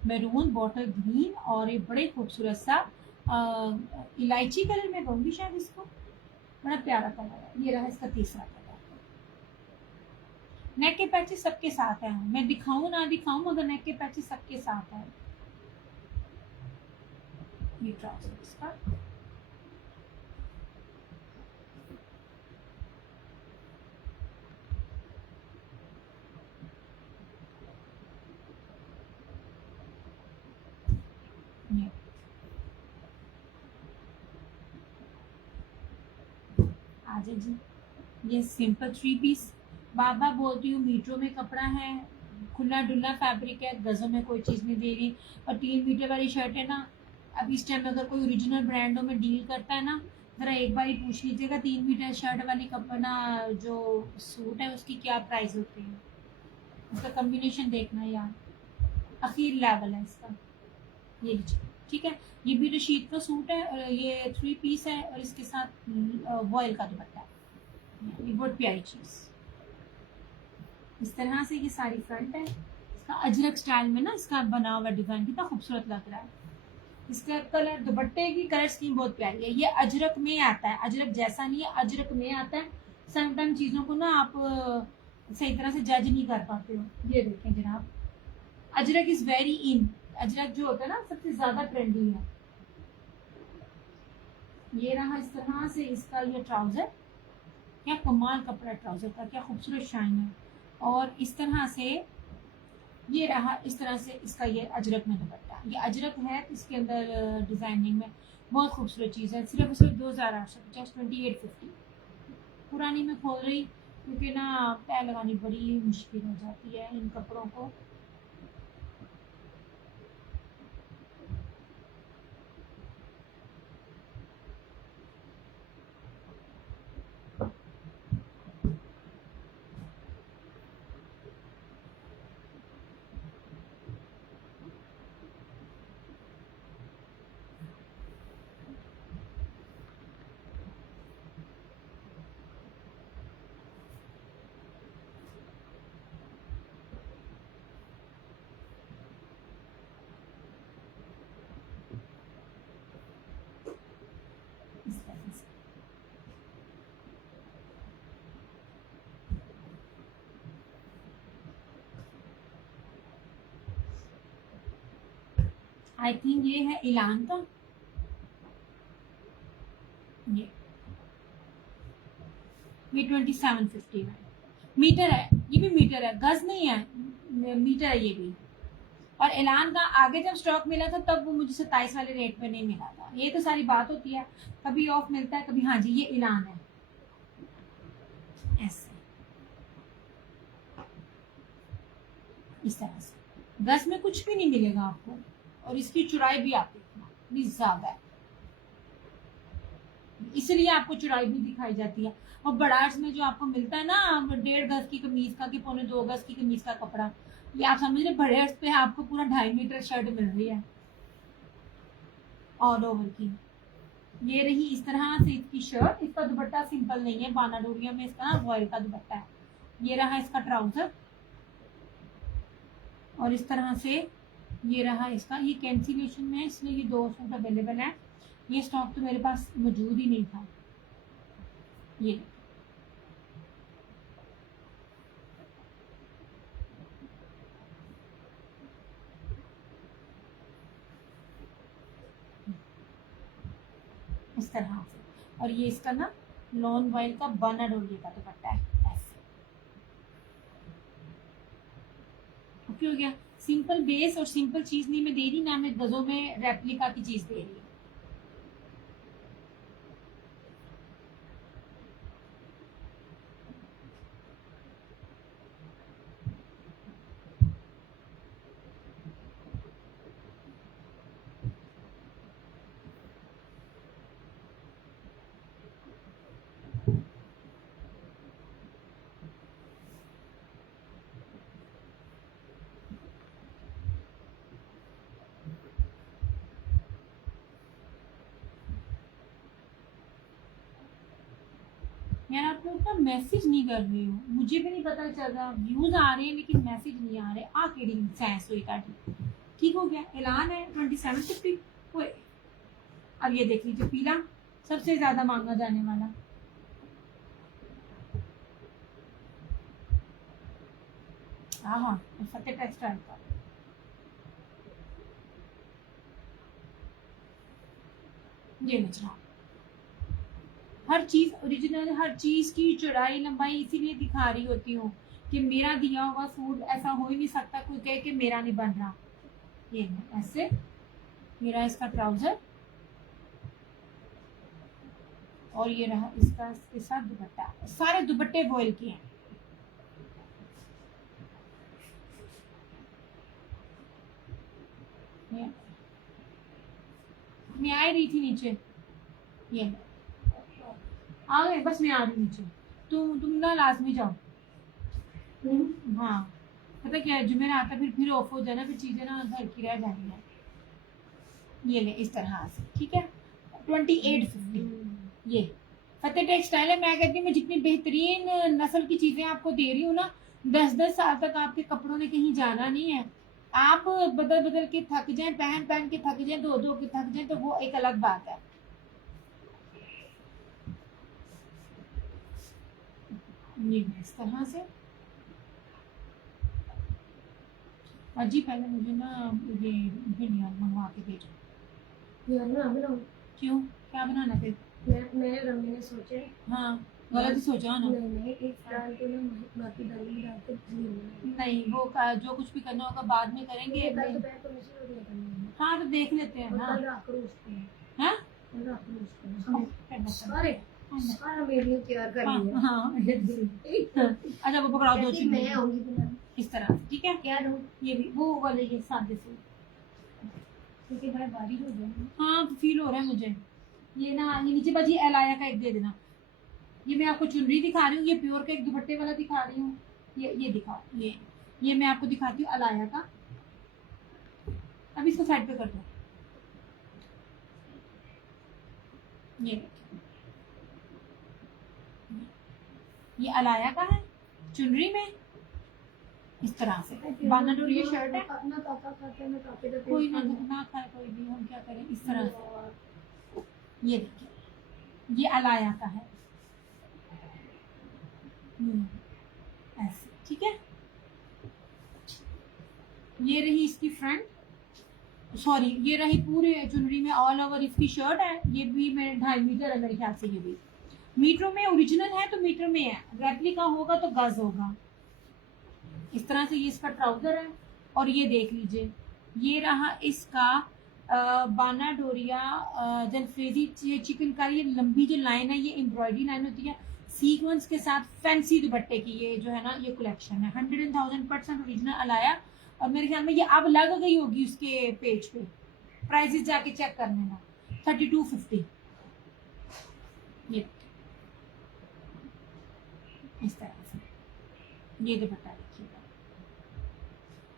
मैरून बॉटल ग्रीन, और ये बड़े खूबसूरत सा इलायची कलर में कहूँगी शायद इसको, बड़ा प्यारा कलर है। ये रहा इसका तीसरा कलर। नेक के पैचेस सबके साथ हैं, मैं दिखाऊं ना दिखाऊं मगर नेक के पैचेस सबके साथ हैं। ये ट्राउजर इसका, ये आजा जी, ये सिंपल 3 पीस। बार बार बोलती हूँ, मीटरों में कपड़ा है, खुला डुल्ला फैब्रिक है, गजों में कोई चीज़ नहीं दे रही। और 3 मीटर वाली शर्ट है ना, अब इस टाइम अगर कोई ओरिजिनल ब्रांडों में डील करता है ना, ज़रा एक बार ही पूछ लीजिएगा 3 मीटर शर्ट वाली कपड़ा जो सूट है उसकी क्या प्राइस होती है, उसका कम्बिनेशन देखना यार, आखिर लेवल है इसका। ये लीजिए, ठीक है। ये भी रशीद का सूट है, और ये 3 पीस है, और इसके साथ वॉयल का दुपट्टा है। ये बहुत प्यारी चीज़, इस तरह से ये सारी फ्रंट है। इसका अजरक स्टाइल में ना इसका बना हुआ डिजाइन कितना खूबसूरत लग रहा है। इसका कलर, दुपट्टे की कलर स्कीम बहुत प्यारी है। ये अजरक में आता है, अजरक जैसा नहीं है, अजरक में आता है। समटाइम चीज़ों को ना आप सही तरह से जज नहीं कर पाते हो। ये देखें जनाब, Ajrak is very in, Ajrak जो होता है ना सबसे ज्यादा ट्रेंडी है। ये रहा इस तरह से इसका ये ट्राउजर, क्या कमाल कपड़ा ट्राउजर का, क्या खूबसूरत शाइन है। और इस तरह से ये रहा, इस तरह से इसका ये अजरक में दुपट्टा, ये अजरक है इसके अंदर डिजाइनिंग में, बहुत खूबसूरत चीज़ है। सिर्फ सिर्फ 2850, 2850। पुरानी में खोल रही क्योंकि ना तय लगानी बड़ी मुश्किल हो जाती है इन कपड़ों को। आई थिंक ये है इलान का, ये 2750 है। मीटर है, ये भी मीटर है, गज नहीं है, मीटर है ये भी। और ऐलान का आगे जब स्टॉक मिला था तब वो मुझे 27 वाले रेट पे नहीं मिला था। ये तो सारी बात होती है, कभी ऑफ मिलता है कभी। हाँ जी, ये ऐलान है ऐसे, इस तरह से। गज में कुछ भी नहीं मिलेगा आपको, और इसकी चौड़ाई भी आप देखना इतनी ज्यादा है, इसलिए आपको चौड़ाई भी दिखाई जाती है। और बड़ार्स में जो आपको मिलता है ना 1.5 गज की कमीज का कि 2.25 गज की कमीज का कपड़ा, ये आप समझ रहे, बड़ार्स पे आपको पूरा 2.5 मीटर शर्ट मिल रही है ऑल ओवर की। ये रही इस तरह से इसकी शर्ट। इसका दुपट्टा सिंपल नहीं है, बाना डोरिया में इसका वॉयल का दुपट्टा है। ये रहा इसका ट्राउजर, और इस तरह से ये रहा इसका। ये कैंसिलेशन में है इसलिए ये 2 सूट अवेलेबल है, ये स्टॉक तो मेरे पास मौजूद ही नहीं था। ये इस तरह से। और ये इसका ना लॉन वॉयल का बाना डोरिया का दुपट्टा है ऐसे। ओके हो गया। सिंपल बेस और सिंपल चीज नहीं मैं दे रही ना, मैं गजों में रेप्लिका की चीज दे रही हूँ। यार आप लोग ना मैसेज नहीं कर रहे हो, मुझे भी नहीं पता चल रहा। व्यूज आ रहे हैं लेकिन मैसेज नहीं आ रहे। आ केड़ी सेंस हुई ताड़ी। ठीक हो गया। ऐलान है 2750। ओए, अब ये देख लीजिए पीला, सबसे ज्यादा मांगा जाने वाला। हाँ हाँ, फतेह टेक्सटाइल का। ये नचरा, हर चीज ओरिजिनल, हर चीज की चौड़ाई लंबाई इसीलिए दिखा रही होती हूँ कि मेरा दिया हुआ सूट ऐसा हो ही नहीं सकता कोई कहे कि मेरा नहीं बन रहा। ये है ऐसे। मेरा इसका ट्राउजर, और ये रहा इसका इसके साथ दुपट्टा। सारे दुपट्टे वॉयल के हैं। मैं आ ही रही थी नीचे, ये आ गए बस, मैं आ रही नीचे। तुम ना लाजमी जाओ। हाँ, पता क्या है, जुमेरात आता फिर ऑफ हो जाना, फिर चीजें ना घर की रह जानी है। ये ले इस तरह से, ठीक है। 2850 ये फतेह टेक्सटाइल है। मैं कहती हूँ मैं जितनी बेहतरीन नस्ल की चीजें आपको दे रही हूँ ना, 10-10 साल तक आपके कपड़ों ने कहीं जाना नहीं है। आप बदल बदल के थक जाएं, पहन पहन के थक जाएं, धो धो के थक जाएं, तो वो एक अलग बात है। ये इस तरह से। और जी पहले मुझे ना ये भिंडियाँ मंगवा के भेजो। यार ना बनाऊं? क्यों, क्या बनाना फिर? मैंने रम्मी ने सोचे। हाँ, गलत ही सोचा ना। नहीं, एक दाल को ना बाकी दाल में डाल के नहीं, वो जो कुछ भी करना होगा बाद में करेंगे। कल दोपहर को मुझे रोटियां करनी है। हाँ, तो देख लेते हैं ना। कल रात को रोस्ट हैं। हाँ, कल रात को रोस्ट हैं। सारे सारा मेन्यू तैयार कर लिया। हाँ। अच्छा, वो पकड़ाओ दो चीज़। मैं आऊंगी बनाने इस तरह से, ठीक है। क्या दूं? ये भी वो वाले ये सादे से, क्योंकि भाई बारिश हो जाए। हाँ, तो फील हो रहा है मुझे। ये ना ये नीचे बाजी एलाया का एक दे देना। ये मैं आपको चुनरी दिखा रही हूँ, ये प्योर का एक दुपट्टे वाला दिखा रही हूँ। ये दिखा, ये मैं आपको दिखाती हूँ अलाया का। अब इसको साइड पे कर दो। ये अलाया का है चुनरी में, इस तरह से। बाना डोरिया शर्ट है। अपना काका खाते हैं, मैं काके देते कोई ना खाए कोई भी, हम क्या करें। इस तरह से ये देखिए, ये अलाया का है। ऐसे, ठीक है। ये रही इसकी फ्रंट, सॉरी, ये रही पूरे चुनरी में ऑल ओवर इसकी शर्ट है। ये भी मेरे 2.5 मीटर है मेरे ख्याल से। ये भी मीटरों में ओरिजिनल है तो मीटर में है, रेप्लिका होगा तो गज होगा। इस तरह से ये इसका ट्राउजर है। और ये देख लीजिए, ये रहा इसका बाना डोरिया जलफ्रेजी चिकनकारी। ये लंबी जो लाइन है ये एम्ब्रॉयडरी लाइन होती है सीक्वेंस के साथ फैंसी दुपट्टे की। ये जो है ना ये कलेक्शन है 100,000% ओरिजिनल अलाया। और मेरे ख्याल में ये अब लग गई होगी उसके पेज पे, प्राइसेस जाके चेक कर लेना। 3250 ये इस तरह से ये दुपट्टा देखिएगा।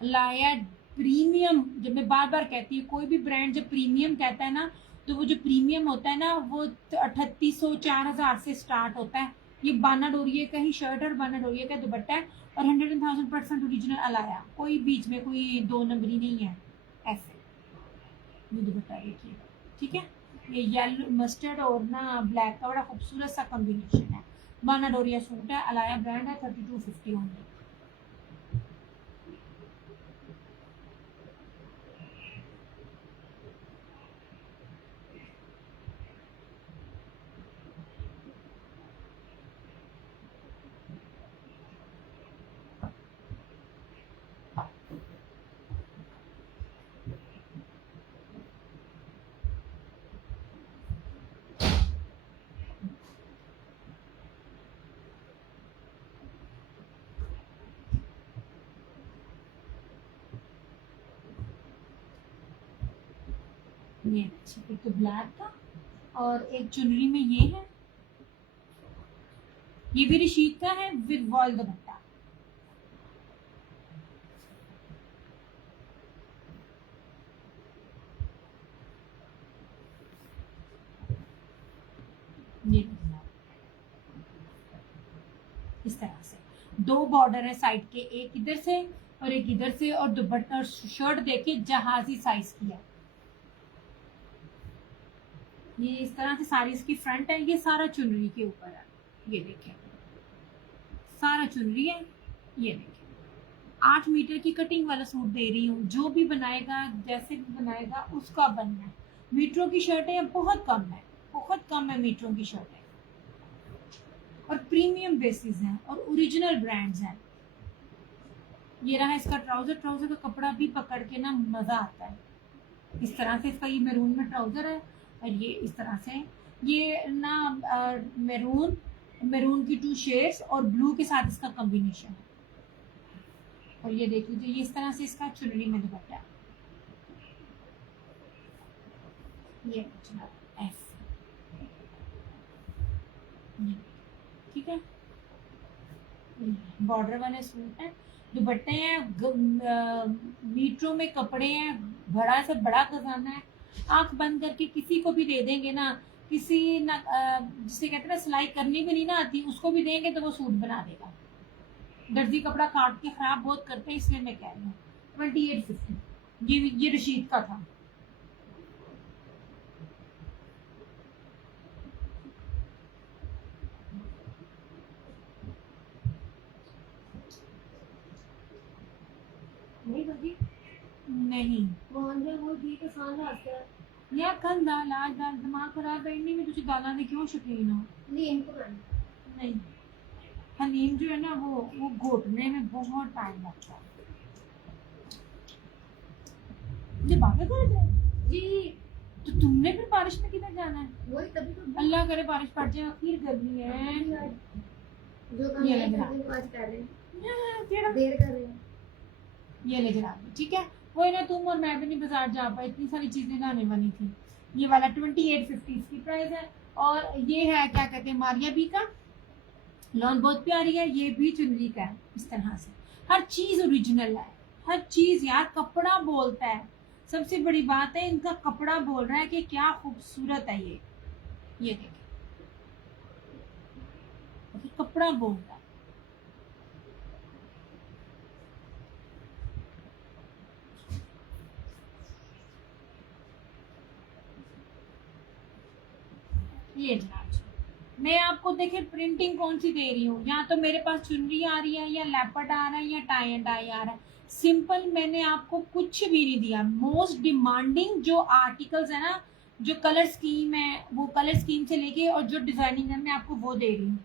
अलाया प्रीमियम, जब मैं बार बार कहती हूँ कोई भी ब्रांड जब प्रीमियम कहता है ना, तो वो जो प्रीमियम होता है ना वो 3800 4000 से स्टार्ट होता है। ये बाना डोरिये का ही शर्ट और बाना डोरिये का दुपट्टा है और 100,000% ओरिजिनल अलाया, कोई बीच में कोई 2 नंबरी नहीं है। ऐसे ये दुपट्टा देखिएगा, ठीक है। ये येलो मस्टर्ड और ना ब्लैक का बड़ा खूबसूरत सा कॉम्बिनेशन है। बाना डोरिया सूट है, अलाया ब्रांड है, 3250 ओनली। ये एक तो ब्लैक था और एक चुनरी में ये है। ये भी रशीद का है विद वॉल दुपट्टा। ये इस तरह से 2 बॉर्डर है साइड के, एक इधर से और एक इधर से। और दुपट्टा और शर्ट देखिए जहाजी साइज की है। ये इस तरह से सारी इसकी फ्रंट है। ये सारा चुनरी के ऊपर है, ये देखें सारा चुनरी है। ये देखें 8 मीटर की कटिंग वाला सूट दे रही हूँ। जो भी बनाएगा जैसे भी बनाएगा उसका बनना है। मीटरों की शर्टें बहुत कम है, बहुत कम है मीटरों की शर्टें और प्रीमियम बेसिस हैं और ओरिजिनल ब्रांड्स हैं। ये रहा इसका ट्राउजर। ट्राउजर का कपड़ा भी पकड़ के ना मजा आता है। इस तरह से इसका ये मैरून में ट्राउजर है और ये इस तरह से ये ना मैरून की 2 शेड्स और ब्लू के साथ इसका कॉम्बिनेशन है। और ये देख लीजिए ये इस तरह से इसका चुनरी में दुपट्टा है। ये ऐसे, ठीक है। बॉर्डर वाले सूट है, दुपट्टे हैं, मीटरों में कपड़े हैं, बड़ा से बड़ा खजाना है। आंख बंद करके किसी को भी दे देंगे ना, किसी ना जिसे कहते हैं ना सिलाई करनी भी नहीं ना आती, उसको भी देंगे तो वो सूट बना देगा। दर्जी कपड़ा काट के खराब बहुत करते हैं, इसलिए मैं कह रही हूँ 2850। ये रशीद का था। नहीं बजी नहीं मोहन वो जी के साथ आता है। या कल दाल आज दाल दिमाग खराब है नहीं। मैं तुझे दालों के क्यों शौकीन हो? नहीं इनको करना नहीं, हलीम जो है ना वो घोटने में बहुत टाइम लगता है। ये बातें कर रहे जी। तो तुमने फिर बारिश में किधर जाना है? वही तभी तो अल्लाह करे बारिश पड़ जाए, आखिर गर्मी है। जो काम ये नहीं लग रहा। करते वो आज कर रहे हैं, तेरा देर कर रहे हैं। ये लेकर आ गई, ठीक है। वही ना, तुम और मैं भी नहीं बाजार जा पाए, इतनी सारी चीजें लाने वाली थी। ये वाला 2850 इसकी प्राइस है। और ये है क्या कहते हैं मारिया बी का लॉन, बहुत प्यारी है। ये भी चुनरी का है। इस तरह से हर चीज ओरिजिनल है, हर चीज यार। कपड़ा बोलता है, सबसे बड़ी बात है इनका कपड़ा बोल रहा है कि क्या खूबसूरत है ये देखिए कपड़ा बोलता है। ये जनाब मैं आपको देखिए प्रिंटिंग कौन सी दे रही हूँ। या तो मेरे पास चुनरी आ रही है, या लेपर्ड आ रहा है, या टाई एंड डाई आ रहा है। सिंपल मैंने आपको कुछ भी नहीं दिया। मोस्ट डिमांडिंग जो आर्टिकल्स है ना, जो कलर स्कीम है, वो कलर स्कीम से लेके और जो डिजाइनिंग है मैं आपको वो दे रही हूँ।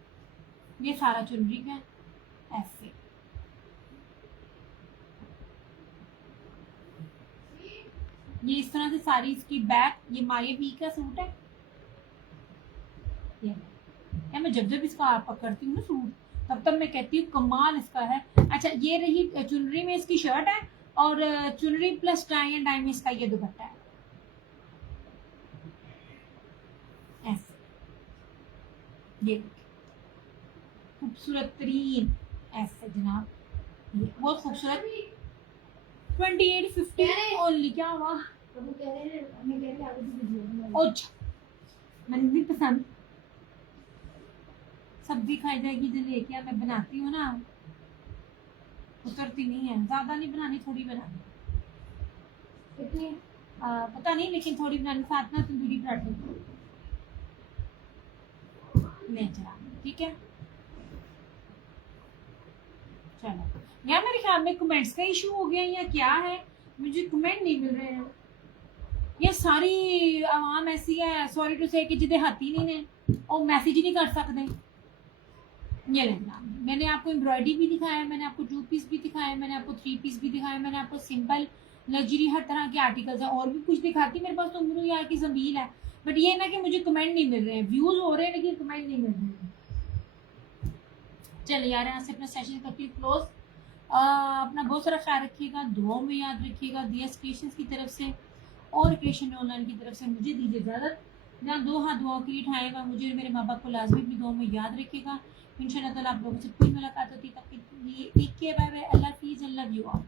ये सारा चुनरी का ऐसे, ये इस तरह से सारी इसकी बैक, ये मारिया वी का सूट है। ये मैं जब जब इसका आप पकड़ती हूँ ना सूट, तब तब मैं कहती हूँ कमाल इसका है। अच्छा, ये रही चुनरी में इसकी शर्ट है, और चुनरी प्लस टाई एंड डाई में इसका ये दुपट्टा है ऐसे। ये खूबसूरत तरीन ऐसे जनाब, ये बहुत खूबसूरत। 2850 ओनली। क्या हुआ? वो कह रहे हैं, हमें कह रहे हैं आगे से भेजिए। अच्छा, मैंने नहीं पसंद। सब्जी खाई जाएगी जो लेके मैं बनाती हूँ ना, उतरती नहीं है। ज्यादा नहीं बनानी, थोड़ी बनानी। कितनी? पता नहीं, लेकिन थोड़ी बनानी, साथ ना तंदूरी पराठे ले चला। ठीक है, चलो। यार मेरे ख्याल में कमेंट्स का इशू हो गया या क्या है, मुझे कमेंट नहीं मिल रहे हैं। ये सारी आवाम ऐसी है, सॉरी टू से, कि जिदे हाथी नहीं ने और मैसेज ही नहीं कर सकते। ये लेना, मैंने आपको एम्ब्रॉयडरी भी दिखाया, मैंने आपको 2 पीस भी दिखाया, मैंने आपको 3 पीस भी दिखाया, मैंने आपको सिंपल लग्जरी हर तरह के आर्टिकल्स है, और भी कुछ दिखाती मेरे पास तो उम्र यार की जमील है। बट ये ना कि मुझे कमेंट नहीं मिल रहे हैं, व्यूज हो रहे हैं लेकिन कमेंट नहीं मिल रहे हैं। चलिए यार, यहाँ से अपना सेशन करती हूँ क्लोज। अपना बहुत सारा ख्याल रखिएगा, दुआओं में याद रखिएगा। दिया क्रिएशंस की तरफ से और क्रिएशन ऑनलाइन की तरफ से मुझे दीजिए इजाज़त। जहाँ 2 हाथ दुआओं के लिए उठाएगा, मुझे और मेरे माँ बाप को लाजमी अपनी दुआओं में याद रखिएगा। इंशाल्लाह ताला आप लोगों से फिर मुलाकात होती है। तब तक के लिए टेक केयर, बाय बाय, अल्लाह हाफिज़, आई लव यू ऑल।